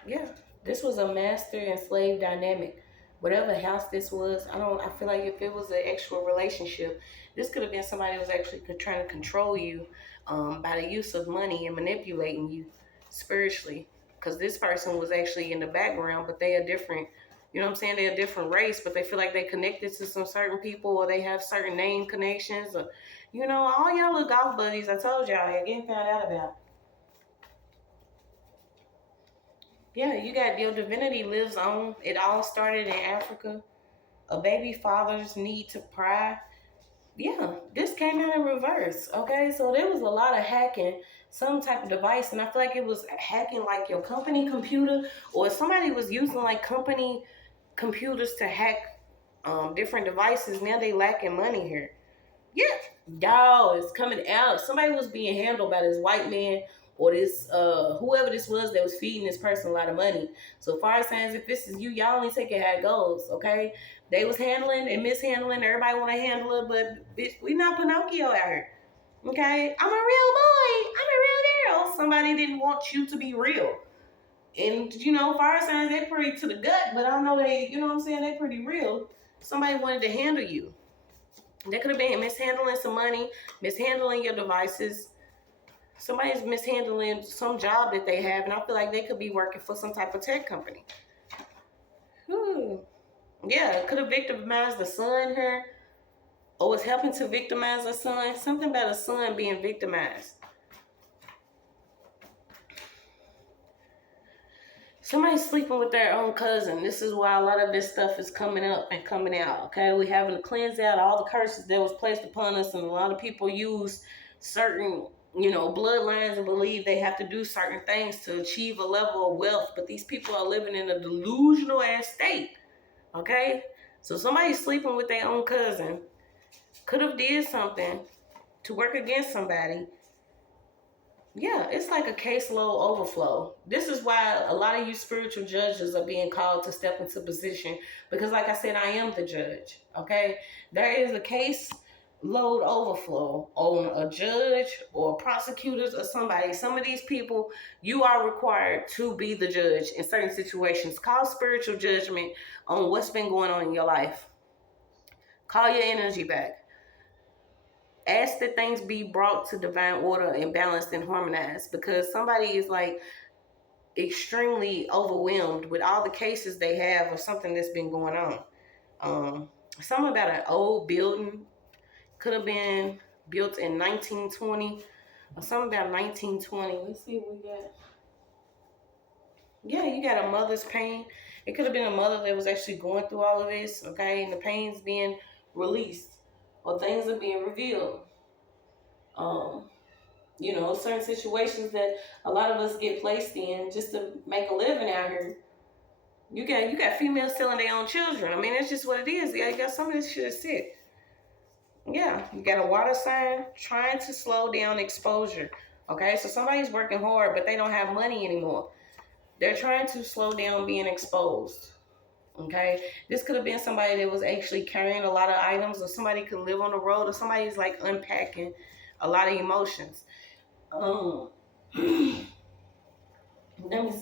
Yeah, this was a master and slave dynamic. Whatever house this was, I feel like if it was an actual relationship, this could have been somebody that was actually trying to control you by the use of money and manipulating you spiritually. Because this person was actually in the background, but they are different. You know what I'm saying? They're a different race, but they feel like they connected to some certain people, or they have certain name connections, or, all y'all little golf buddies I told y'all are getting found out about. Yeah, you got your divinity lives on. It all started in Africa. A baby father's need to pry. Yeah, this came out in reverse. Okay, so there was a lot of hacking, some type of device, and I feel like it was hacking like your company computer, or somebody was using like company computers to hack different devices. Now they lacking money here. Yeah, y'all, it's coming out. Somebody was being handled by this white man or this whoever this was that was feeding this person a lot of money. So fire signs, if this is you, y'all only take it how it goes, okay? They was handling and mishandling. Everybody want to handle it, but bitch, we not Pinocchio out here. Okay? I'm a real boy. I'm a real girl. Somebody didn't want you to be real. And you know, fire signs, they pretty to the gut, but I don't know, they, you know what I'm saying, they pretty real. Somebody wanted to handle you. They could have been mishandling some money, mishandling your devices. Somebody's mishandling some job that they have, and I feel like they could be working for some type of tech company. Yeah, could have victimized the son here, or was helping to victimize the son. Something about a son being victimized. Somebody's sleeping with their own cousin. This is why a lot of this stuff is coming up and coming out. Okay, we having to cleanse out all the curses that was placed upon us, and a lot of people use certain, you know, bloodlines and believe they have to do certain things to achieve a level of wealth. But these people are living in a delusional ass state. Okay, so somebody's sleeping with their own cousin. Could have did something to work against somebody. Yeah, it's like a caseload overflow. This is why a lot of you spiritual judges are being called to step into position, because like I said, I am the judge, okay? There is a case load overflow on a judge or prosecutors or somebody. Some of these people, you are required to be the judge in certain situations. Call spiritual judgment on what's been going on in your life. Call your energy back. Ask that things be brought to divine order and balanced and harmonized, because somebody is like extremely overwhelmed with all the cases they have or something that's been going on. Something about an old building, could have been built in 1920 or something about 1920. Let's see what we got. Yeah, you got a mother's pain. It could have been a mother that was actually going through all of this, okay, and the pain's being released or things are being revealed. You know, certain situations that a lot of us get placed in just to make a living out here. You got females selling their own children. I mean, that's just what it is. Yeah, you got some of this shit sick. Yeah, you got a water sign trying to slow down exposure. Okay, so somebody's working hard, but they don't have money anymore. They're trying to slow down being exposed. Okay, this could have been somebody that was actually carrying a lot of items, or somebody could live on the road, or somebody's like unpacking a lot of emotions. Let me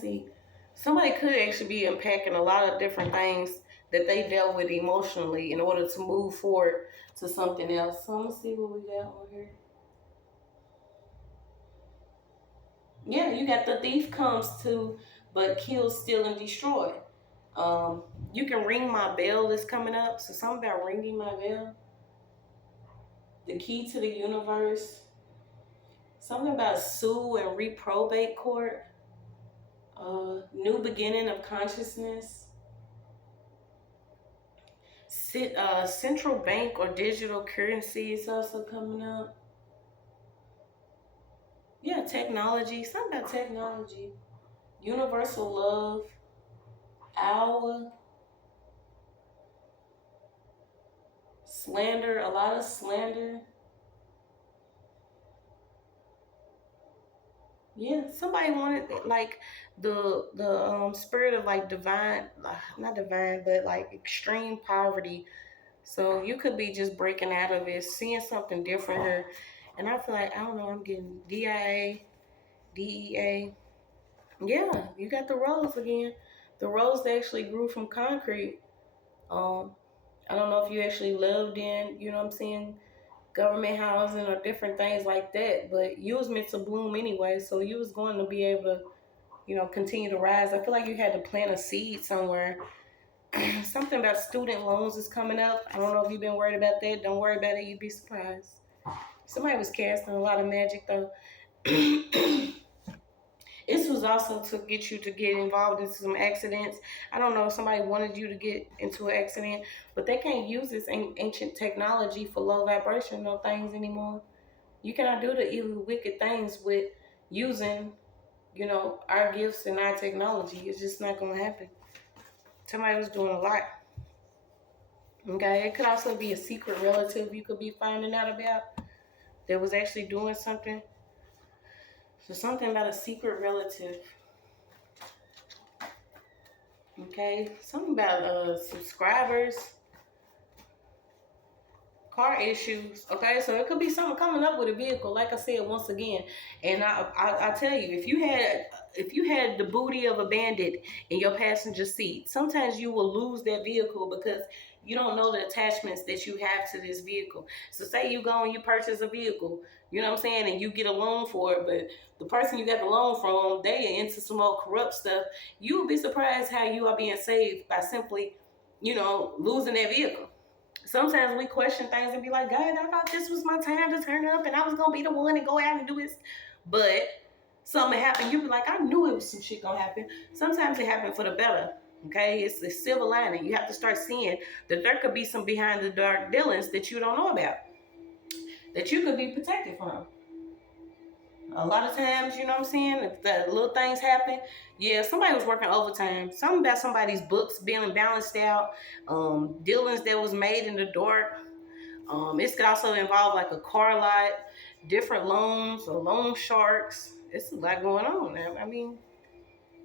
see. Somebody could actually be unpacking a lot of different things that they dealt with emotionally in order to move forward to something else. So I'm gonna see what we got on here. Yeah, you got the thief comes to, but kills, steal, and destroy. You can ring my bell is coming up. So something about ringing my bell. The key to the universe. Something about sue and reprobate court. New beginning of consciousness. Central bank or digital currency is also coming up. Yeah, technology. Something about technology. Universal love. Owl. Slander. A lot of slander. Yeah, somebody wanted like the spirit of like divine, not divine, but like extreme poverty. So you could be just breaking out of it, seeing something different here. And I feel like, I don't know, I'm getting DIA, DEA. Yeah, you got the rose again. The rose that actually grew from concrete. I don't know if you actually lived in, you know what I'm saying, government housing or different things like that, but you was meant to bloom anyway, so you was going to be able to, you know, continue to rise. I feel like you had to plant a seed somewhere. Something about student loans is coming up. I don't know if you've been worried about that. Don't worry about it. You'd be surprised. Somebody was casting a lot of magic, though. This was also to get you to get involved in some accidents. I don't know if somebody wanted you to get into an accident, but they can't use this ancient technology for low vibrational things anymore. You cannot do the evil, wicked things with using, you know, our gifts and our technology. It's just not going to happen. Somebody was doing a lot. Okay, it could also be a secret relative you could be finding out about that was actually doing something. So something about a secret relative. Okay, something about subscribers, car issues. Okay, so it could be something coming up with a vehicle. Like I said once again, and I tell you, if you had the booty of a bandit in your passenger seat, sometimes you will lose that vehicle because you don't know the attachments that you have to this vehicle. So say you go and you purchase a vehicle, you know what I'm saying, and you get a loan for it, but the person you got the loan from, they are into some more corrupt stuff. You will be surprised how you are being saved by simply, losing that vehicle. Sometimes we question things and be like, God, I thought this was my time to turn up and I was going to be the one to go out and do this. But something happened. You be like, I knew it was some shit going to happen. Sometimes it happened for the better. Okay, it's a silver lining. You have to start seeing that there could be some behind the dark dealings that you don't know about, that you could be protected from. A lot of times, you know what I'm saying, if the little things happen, yeah, somebody was working overtime. Something about somebody's books being balanced out, dealings that was made in the dark. This could also involve like a car lot, different loans or loan sharks. It's a lot going on. I mean,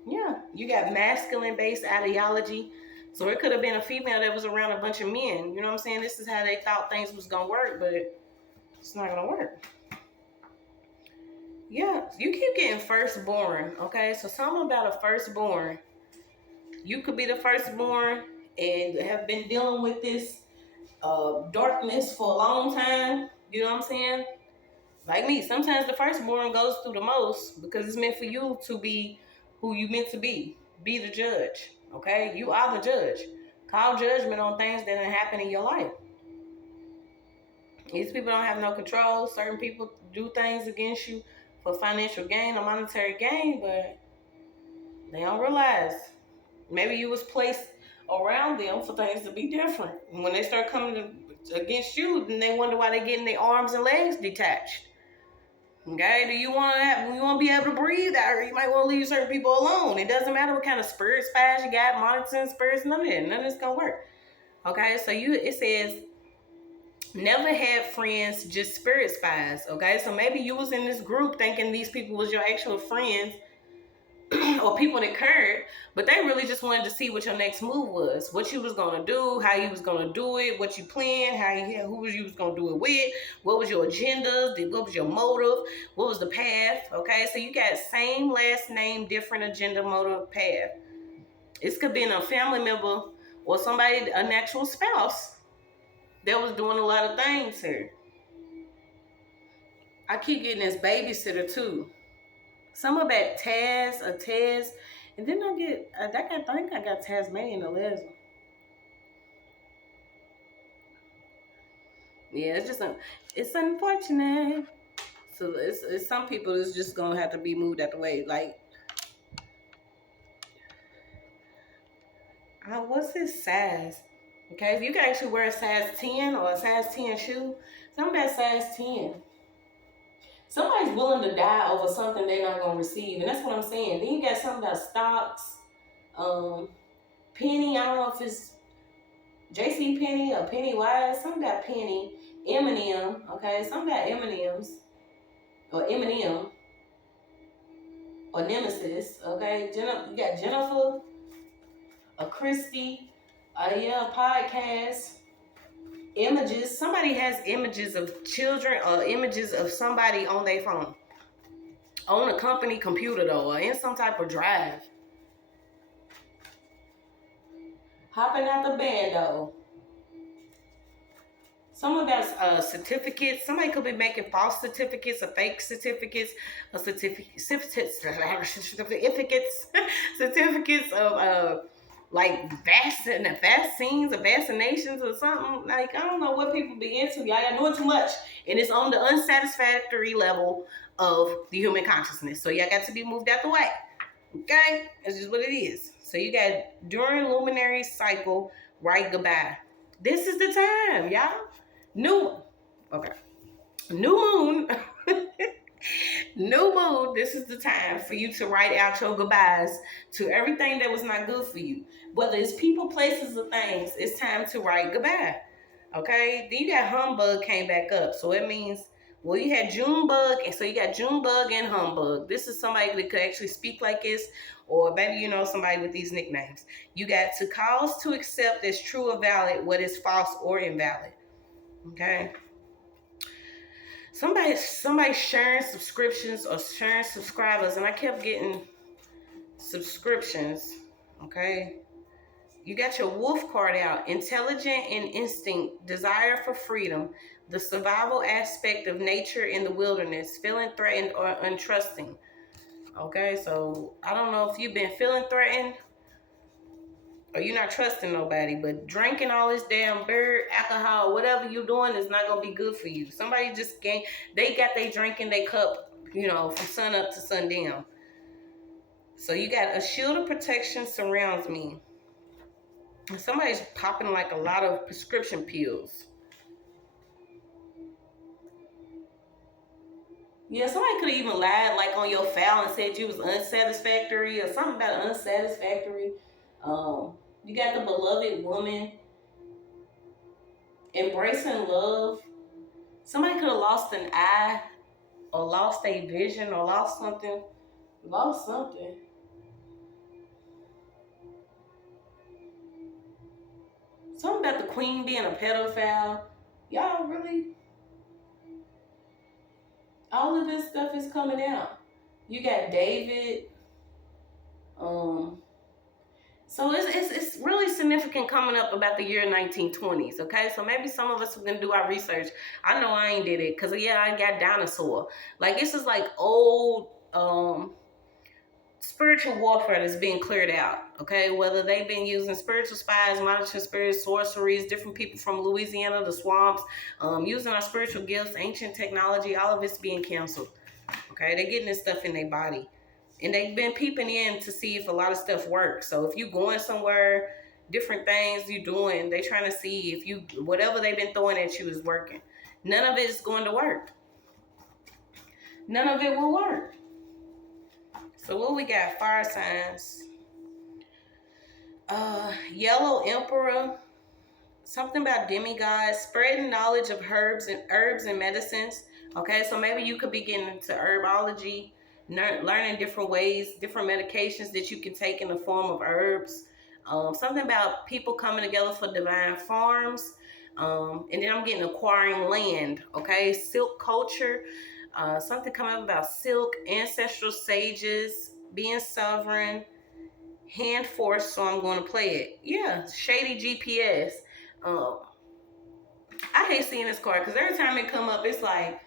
yeah, you got masculine-based ideology. So it could have been a female that was around a bunch of men. You know what I'm saying? This is how they thought things was going to work, but it's not going to work. Yeah, you keep getting firstborn, okay? So something about a firstborn. You could be the firstborn and have been dealing with this darkness for a long time. You know what I'm saying? Like me, sometimes the firstborn goes through the most because it's meant for you to be who you meant to be. Be the judge, okay? You are the judge. Call judgment on things that happen in your life. These people don't have no control. Certain people do things against you for financial gain or monetary gain, but they don't realize maybe you was placed around them for things to be different. And when they start coming against you, then they wonder why they're getting their arms and legs detached. Okay, do you want to be able to breathe out, or you might want to leave certain people alone. It doesn't matter what kind of spirit spies you got, monitoring spirits, none of that. None of this gonna work. Okay, so it says never had friends, just spirit spies. Okay, so maybe you was in this group thinking these people was your actual friends or people that cared, but they really just wanted to see what your next move was, what you was gonna do, how you was gonna do it, what you planned, who you was gonna do it with, what was your agenda, what was your motive, what was the path. Okay, so you got same last name, different agenda, motive, path. This could be in a family member or somebody, a natural spouse that was doing a lot of things here. I keep getting this babysitter too. Some about Taz, and then I think I got Tasmanian Eliza. Yeah, it's unfortunate. So it's some people that's just gonna have to be moved out the way. Like, what's his size? Okay, if you can actually wear a size 10 or a size 10 shoe, something about size 10. Somebody's willing to die over something they're not gonna receive, and that's what I'm saying. Then you got something about stocks, Penny. I don't know if it's JC Penny or Pennywise. Something about Penny, Eminem. Okay, something about M&Ms or Eminem or Nemesis. Okay, you got Jennifer, a Christy, podcast. Images. Somebody has images of children or images of somebody on their phone. On a company computer though, or in some type of drive. Hopping out the band though. Some about certificates. Somebody could be making false certificates or fake certificates or certificates of like vaccines or vaccinations or something. Like, I don't know what people be into. Y'all doing too much. And it's on the unsatisfactory level of the human consciousness. So y'all got to be moved out the way. Okay? That's just what it is. So you got during luminary cycle, write goodbye. This is the time, y'all. New moon. New moon, this is the time for you to write out your goodbyes to everything that was not good for you. Whether it's people, places, or things, it's time to write goodbye. Okay? Then you got humbug came back up. So it means, well, you had Junebug, and so you got Junebug and humbug. This is somebody that could actually speak like this, or maybe you know somebody with these nicknames. You got to cause to accept as true or valid what is false or invalid. Okay? Somebody sharing subscriptions or sharing subscribers, and I kept getting subscriptions. Okay, you got your wolf card out. Intelligent and instinct, desire for freedom, the survival aspect of nature in the wilderness, feeling threatened or untrusting. Okay, so I don't know if you've been feeling threatened or you're not trusting nobody, but drinking all this damn beer, alcohol, whatever you're doing is not gonna be good for you. Somebody just they got they drinking their cup, you know, from sun up to sundown. So you got a shield of protection surrounds me. And somebody's popping like a lot of prescription pills. Yeah, somebody could have even lied like on your file and said you was unsatisfactory or something about unsatisfactory. You got the beloved woman, embracing love. Somebody could have lost an eye or lost a vision or lost something. Lost something. Something about the queen being a pedophile. Y'all really? All of this stuff is coming out. You got David. So it's really significant coming up about the year 1920s, okay? So maybe some of us are gonna do our research. I know I ain't did it, because yeah, I got dinosaur. Like this is like old spiritual warfare that's being cleared out, okay? Whether they've been using spiritual spies, monitoring spirits, sorceries, different people from Louisiana, the swamps, using our spiritual gifts, ancient technology, all of it's being canceled, okay? They're getting this stuff in their body. And they've been peeping in to see if a lot of stuff works. So if you're going somewhere, different things you're doing, they trying to see if you, whatever they've been throwing at you is working. None of it is going to work. None of it will work. So what we got? Fire signs. Yellow emperor. Something about demigods. Spreading knowledge of herbs and medicines. Okay, so maybe you could be getting into herbology, learning different ways, different medications that you can take in the form of herbs. Something about people coming together for divine farms. And then I'm getting acquiring land. Okay, silk culture. Something coming up about silk, ancestral sages, being sovereign, hand force, so I'm going to play it. Yeah, shady GPS. I hate seeing this card because every time it come up, it's like,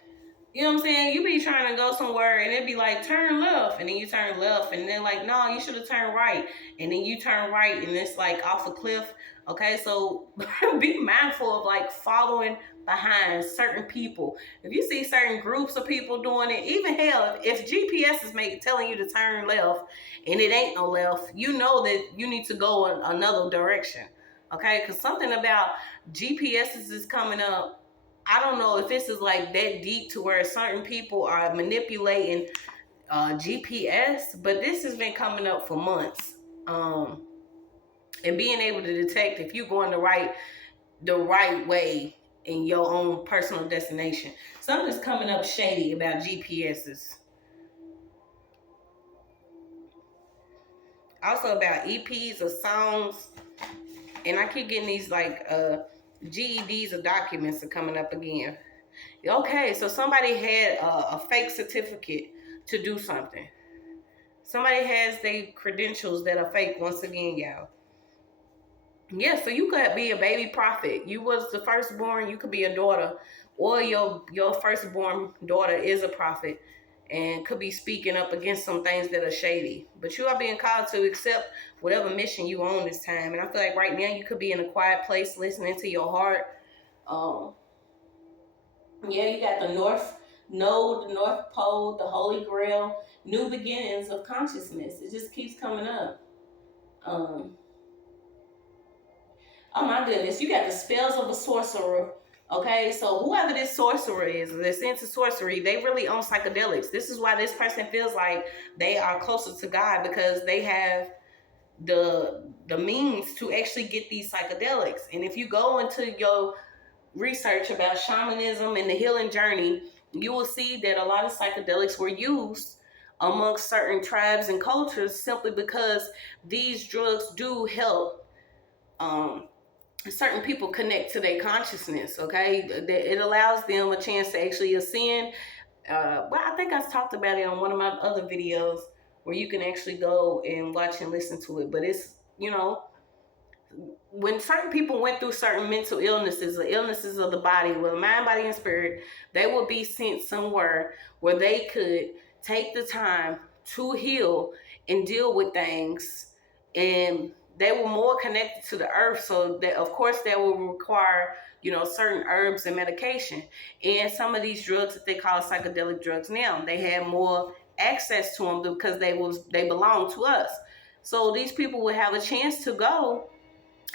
you know what I'm saying? You be trying to go somewhere and it'd be like, turn left. And then you turn left. And then like, no, you should have turned right. And then you turn right and it's like off a cliff. Okay, so be mindful of like following behind certain people. If you see certain groups of people doing it, even hell, if GPS is telling you to turn left and it ain't no left, you know that you need to go in another direction. Okay, because something about GPSs is coming up. I don't know if this is like that deep to where certain people are manipulating GPS, but this has been coming up for months. And being able to detect if you're going the right way in your own personal destination. Something's coming up shady about GPSs. Also about EPs or songs. And I keep getting these like GEDs or documents are coming up again. Okay, so somebody had a fake certificate to do something. Somebody has their credentials that are fake once again, y'all. Yeah, so you could be a baby prophet. You was the firstborn, you could be a daughter, or your firstborn daughter is a prophet and could be speaking up against some things that are shady. But you are being called to accept whatever mission you on this time. And I feel like right now you could be in a quiet place listening to your heart. Yeah, you got the North Node, the North Pole, the Holy Grail, new beginnings of consciousness. It just keeps coming up. Oh my goodness, you got the spells of a sorcerer. Okay, so whoever this sorcerer is, that's into sorcery, they really own psychedelics. This is why this person feels like they are closer to God, because they have the means to actually get these psychedelics. And if you go into your research about shamanism and the healing journey, you will see that a lot of psychedelics were used amongst certain tribes and cultures simply because these drugs do help certain people connect to their consciousness. Okay, it allows them a chance to actually ascend. Well, I think I talked about it on one of my other videos where you can actually go and watch and listen to it. But it's, when certain people went through certain mental illnesses or illnesses of the body, with mind, body, and spirit, they will be sent somewhere where they could take the time to heal and deal with things. And they were more connected to the earth. So that, of course, that will require, certain herbs and medication. And some of these drugs that they call psychedelic drugs now, they have more access to them because they belong to us. So these people will have a chance to go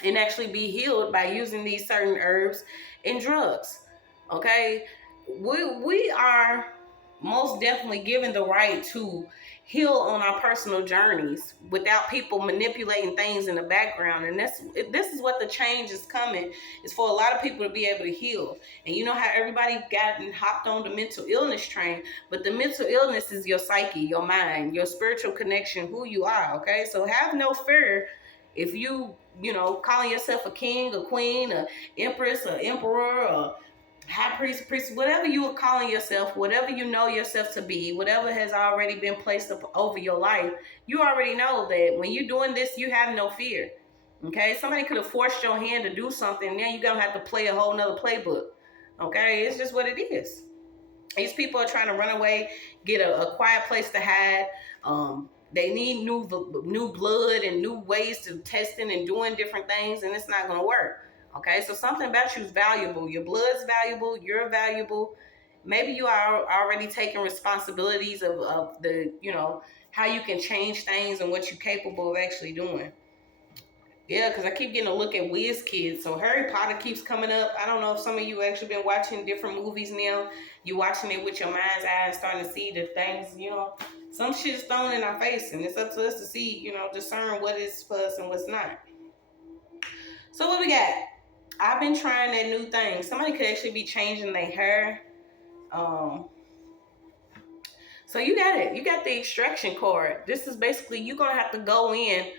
and actually be healed by using these certain herbs and drugs. Okay, we are most definitely given the right to heal on our personal journeys without people manipulating things in the background. And this is what the change is coming, is for a lot of people to be able to heal. And you know how everybody gotten hopped on the mental illness train, but the mental illness is your psyche, your mind, your spiritual connection, who you are. Okay, so have no fear if calling yourself a king, a queen, a empress, a emperor, a high priest, whatever you are calling yourself, whatever you know yourself to be, whatever has already been placed up over your life, you already know that when you're doing this, you have no fear. Okay, somebody could have forced your hand to do something. Now you're gonna have to play a whole nother playbook. Okay, it's just what it is. These people are trying to run away, get a quiet place to hide. They need new blood and new ways to testing and doing different things, and it's not going to work. Okay, so something about you is valuable. Your blood's valuable. You're valuable. Maybe you are already taking responsibilities of the, how you can change things and what you're capable of actually doing. Yeah, because I keep getting a look at Wiz Kids. So Harry Potter keeps coming up. I don't know if some of you actually been watching different movies now. You watching it with your mind's eye and starting to see the things, some shit is thrown in our face. And it's up to us to see, discern what is for us and what's not. So what we got? I've been trying that new thing. Somebody could actually be changing their hair. So you got it. You got the extraction card. This is basically, you're going to have to go in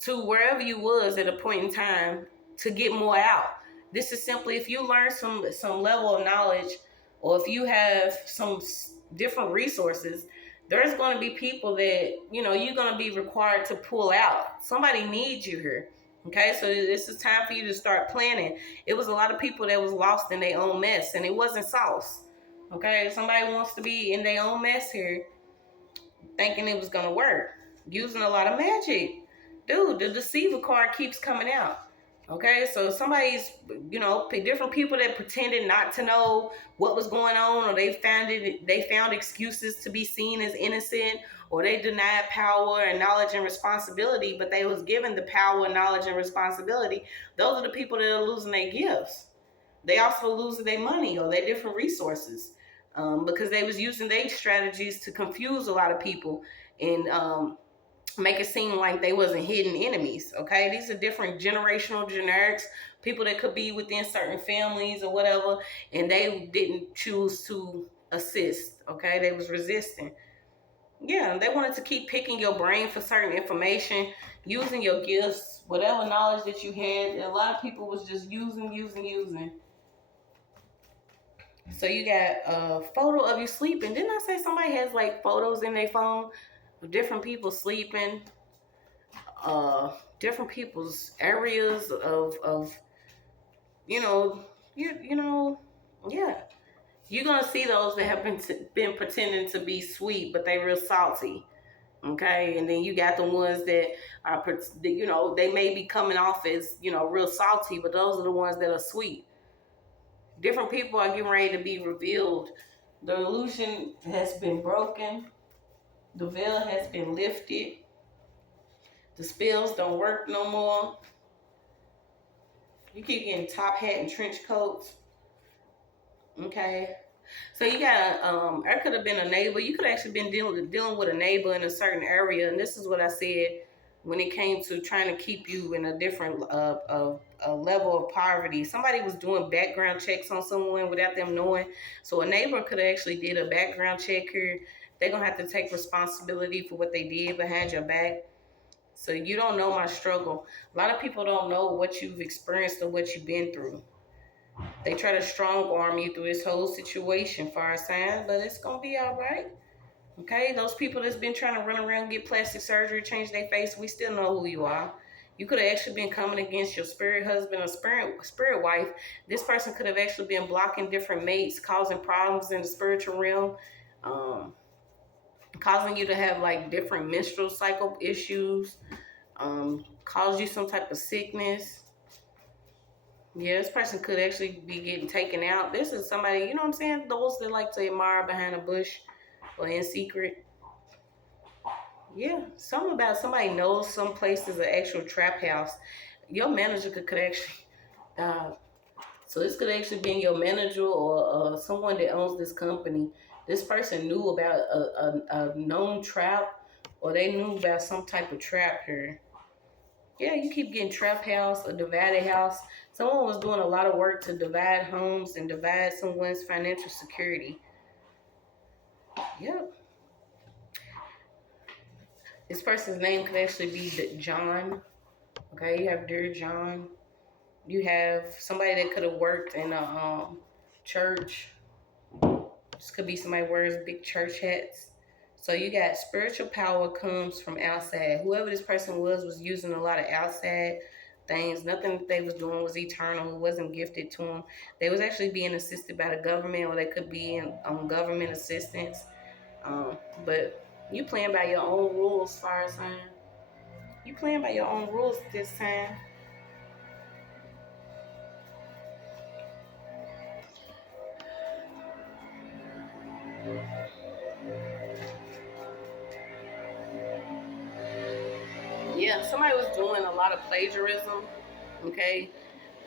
to wherever you was at a point in time to get more out. This is simply, if you learn some level of knowledge, or if you have some different resources, there's going to be people that, you're going to be required to pull out. Somebody needs you here. Okay, so this is time for you to start planning. It was a lot of people that was lost in their own mess, and it wasn't sauce. Okay, somebody wants to be in their own mess here, thinking it was going to work, using a lot of magic. Dude, the deceiver card keeps coming out. Okay, so somebody's, different people that pretended not to know what was going on, or they found excuses to be seen as innocent, or they denied power and knowledge and responsibility, but they was given the power, knowledge, and responsibility. Those are the people that are losing their gifts. They also losing their money or their different resources, because they was using their strategies to confuse a lot of people and make it seem like they wasn't hidden enemies. Okay, these are different generational generics, people that could be within certain families or whatever, and they didn't choose to assist. Okay, they was resisting. Yeah, they wanted to keep picking your brain for certain information, using your gifts, whatever knowledge that you had. A lot of people was just using. So you got a photo of you sleeping. Didn't I say somebody has like photos in their phone of different people sleeping? Different people's areas of yeah. You're gonna see those that have been pretending to be sweet, but they real salty. Okay, and then you got the ones that are, they may be coming off as, real salty, but those are the ones that are sweet. Different people are getting ready to be revealed. The illusion has been broken. The veil has been lifted. The spells don't work no more. You keep getting top hat and trench coats. Okay. So you got I could have been a neighbor. You could have actually been dealing with a neighbor in a certain area, and this is what I said when it came to trying to keep you in a different a level of poverty. Somebody was doing background checks on someone without them knowing. So a neighbor could have actually did a background check here. They're gonna have to take responsibility for what they did behind your back. So you don't know my struggle. A lot of people don't know what you've experienced or what you've been through. They try to strong arm you through this whole situation, fire signs, but it's gonna be all right. Okay, those people that's been trying to run around, get plastic surgery, change their face, we still know who you are. You could have actually been coming against your spirit husband or spirit wife. This person could have actually been blocking different mates, causing problems in the spiritual realm, um, causing you to have like different menstrual cycle issues, cause you some type of sickness. Yeah, this person could actually be getting taken out. This is somebody, you know what I'm saying? Those that like to admire behind a bush or in secret. Yeah, something about somebody knows some place is an actual trap house. Your manager could actually, uh, so this could actually be your manager or someone that owns this company. This person knew about a known trap, or they knew about some type of trap here. Yeah, you keep getting trap house, a divided house. Someone was doing a lot of work to divide homes and divide someone's financial security. Yep. This person's name could actually be John. Okay, you have Dear John. You have somebody that could have worked in a church. This could be somebody wears big church hats. So you got spiritual power comes from outside. Whoever this person was using a lot of outside things. Nothing that they was doing was eternal. It wasn't gifted to them. They was actually being assisted by the government, or they could be in government assistance. But you playing by your own rules, fire sign. You playing by your own rules this time. Yeah, somebody was doing a lot of plagiarism. Okay.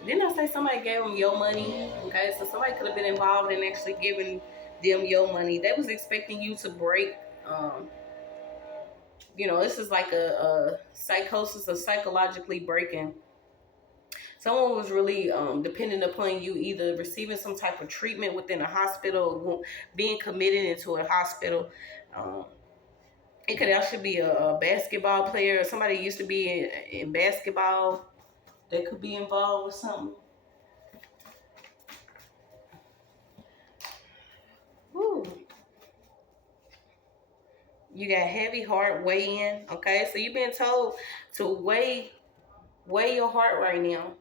Didn't I say somebody gave them your money? Okay, so somebody could have been involved in actually giving them your money. They was expecting you to break. This is like a psychosis of psychologically breaking. Someone was really dependent upon you either receiving some type of treatment within a hospital or being committed into a hospital. Um, it could actually be a basketball player or somebody used to be in basketball that could be involved with something. Woo. You got heavy heart weigh in. Okay, so you've been told to weigh your heart right now.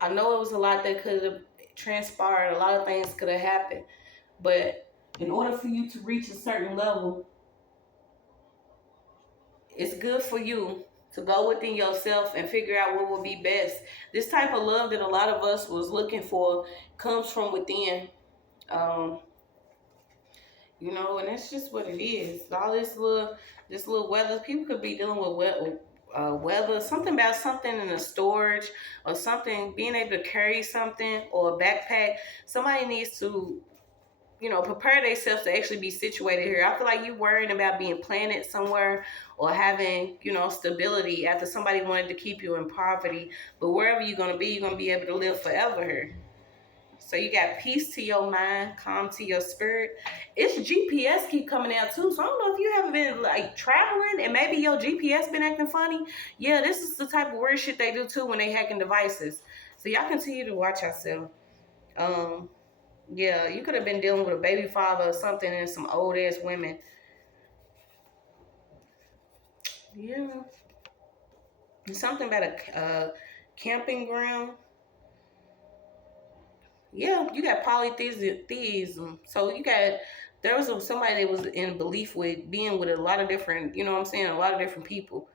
I know it was a lot that could have transpired, a lot of things could have happened, but in order for you to reach a certain level, it's good for you to go within yourself and figure out what will be best. This type of love that a lot of us was looking for comes from within. Um, and that's just what it is. All this little weather, people could be dealing with weather, something about something in the storage or something, being able to carry something or a backpack. Somebody needs to, prepare themselves to actually be situated here. I feel like you worrying about being planted somewhere or having, stability after somebody wanted to keep you in poverty. But wherever you're going to be able to live forever here. So you got peace to your mind, calm to your spirit. Its GPS keep coming out too. So I don't know if you haven't been like traveling and maybe your GPS been acting funny. Yeah, this is the type of weird shit they do too when they hacking devices. So y'all continue to watch yourself. Yeah, you could have been dealing with a baby father or something and some old ass women. Yeah. Something about a camping ground. Yeah, you got polytheism. So there was somebody that was in belief with being with a lot of different, a lot of different people.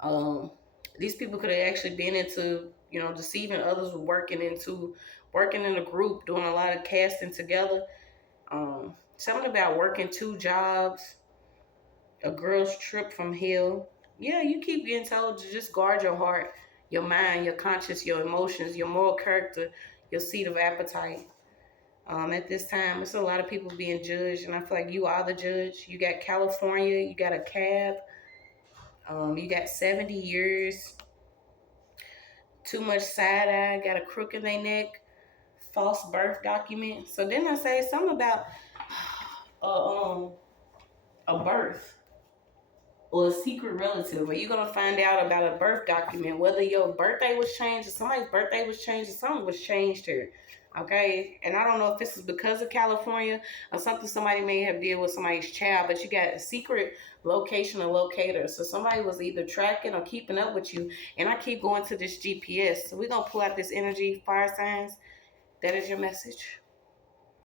Um, these people could have actually been into, deceiving others, working in a group, doing a lot of casting together. Something about working two jobs, a girl's trip from hell. Yeah, you keep getting told to just guard your heart, your mind, your conscience, your emotions, your moral character, your seat of appetite. At this time, it's a lot of people being judged, and I feel like you are the judge. You got California, you got a cab, you got 70 years, too much side eye, got a crook in their neck, false birth document. So then I say something about a birth or a secret relative, where you're gonna find out about a birth document, whether your birthday was changed or somebody's birthday was changed or something was changed here. Okay, and I don't know if this is because of California or something somebody may have did with somebody's child, but you got a secret location or locator. So somebody was either tracking or keeping up with you. And I keep going to this GPS. So we're gonna pull out this energy, fire signs. That is your message.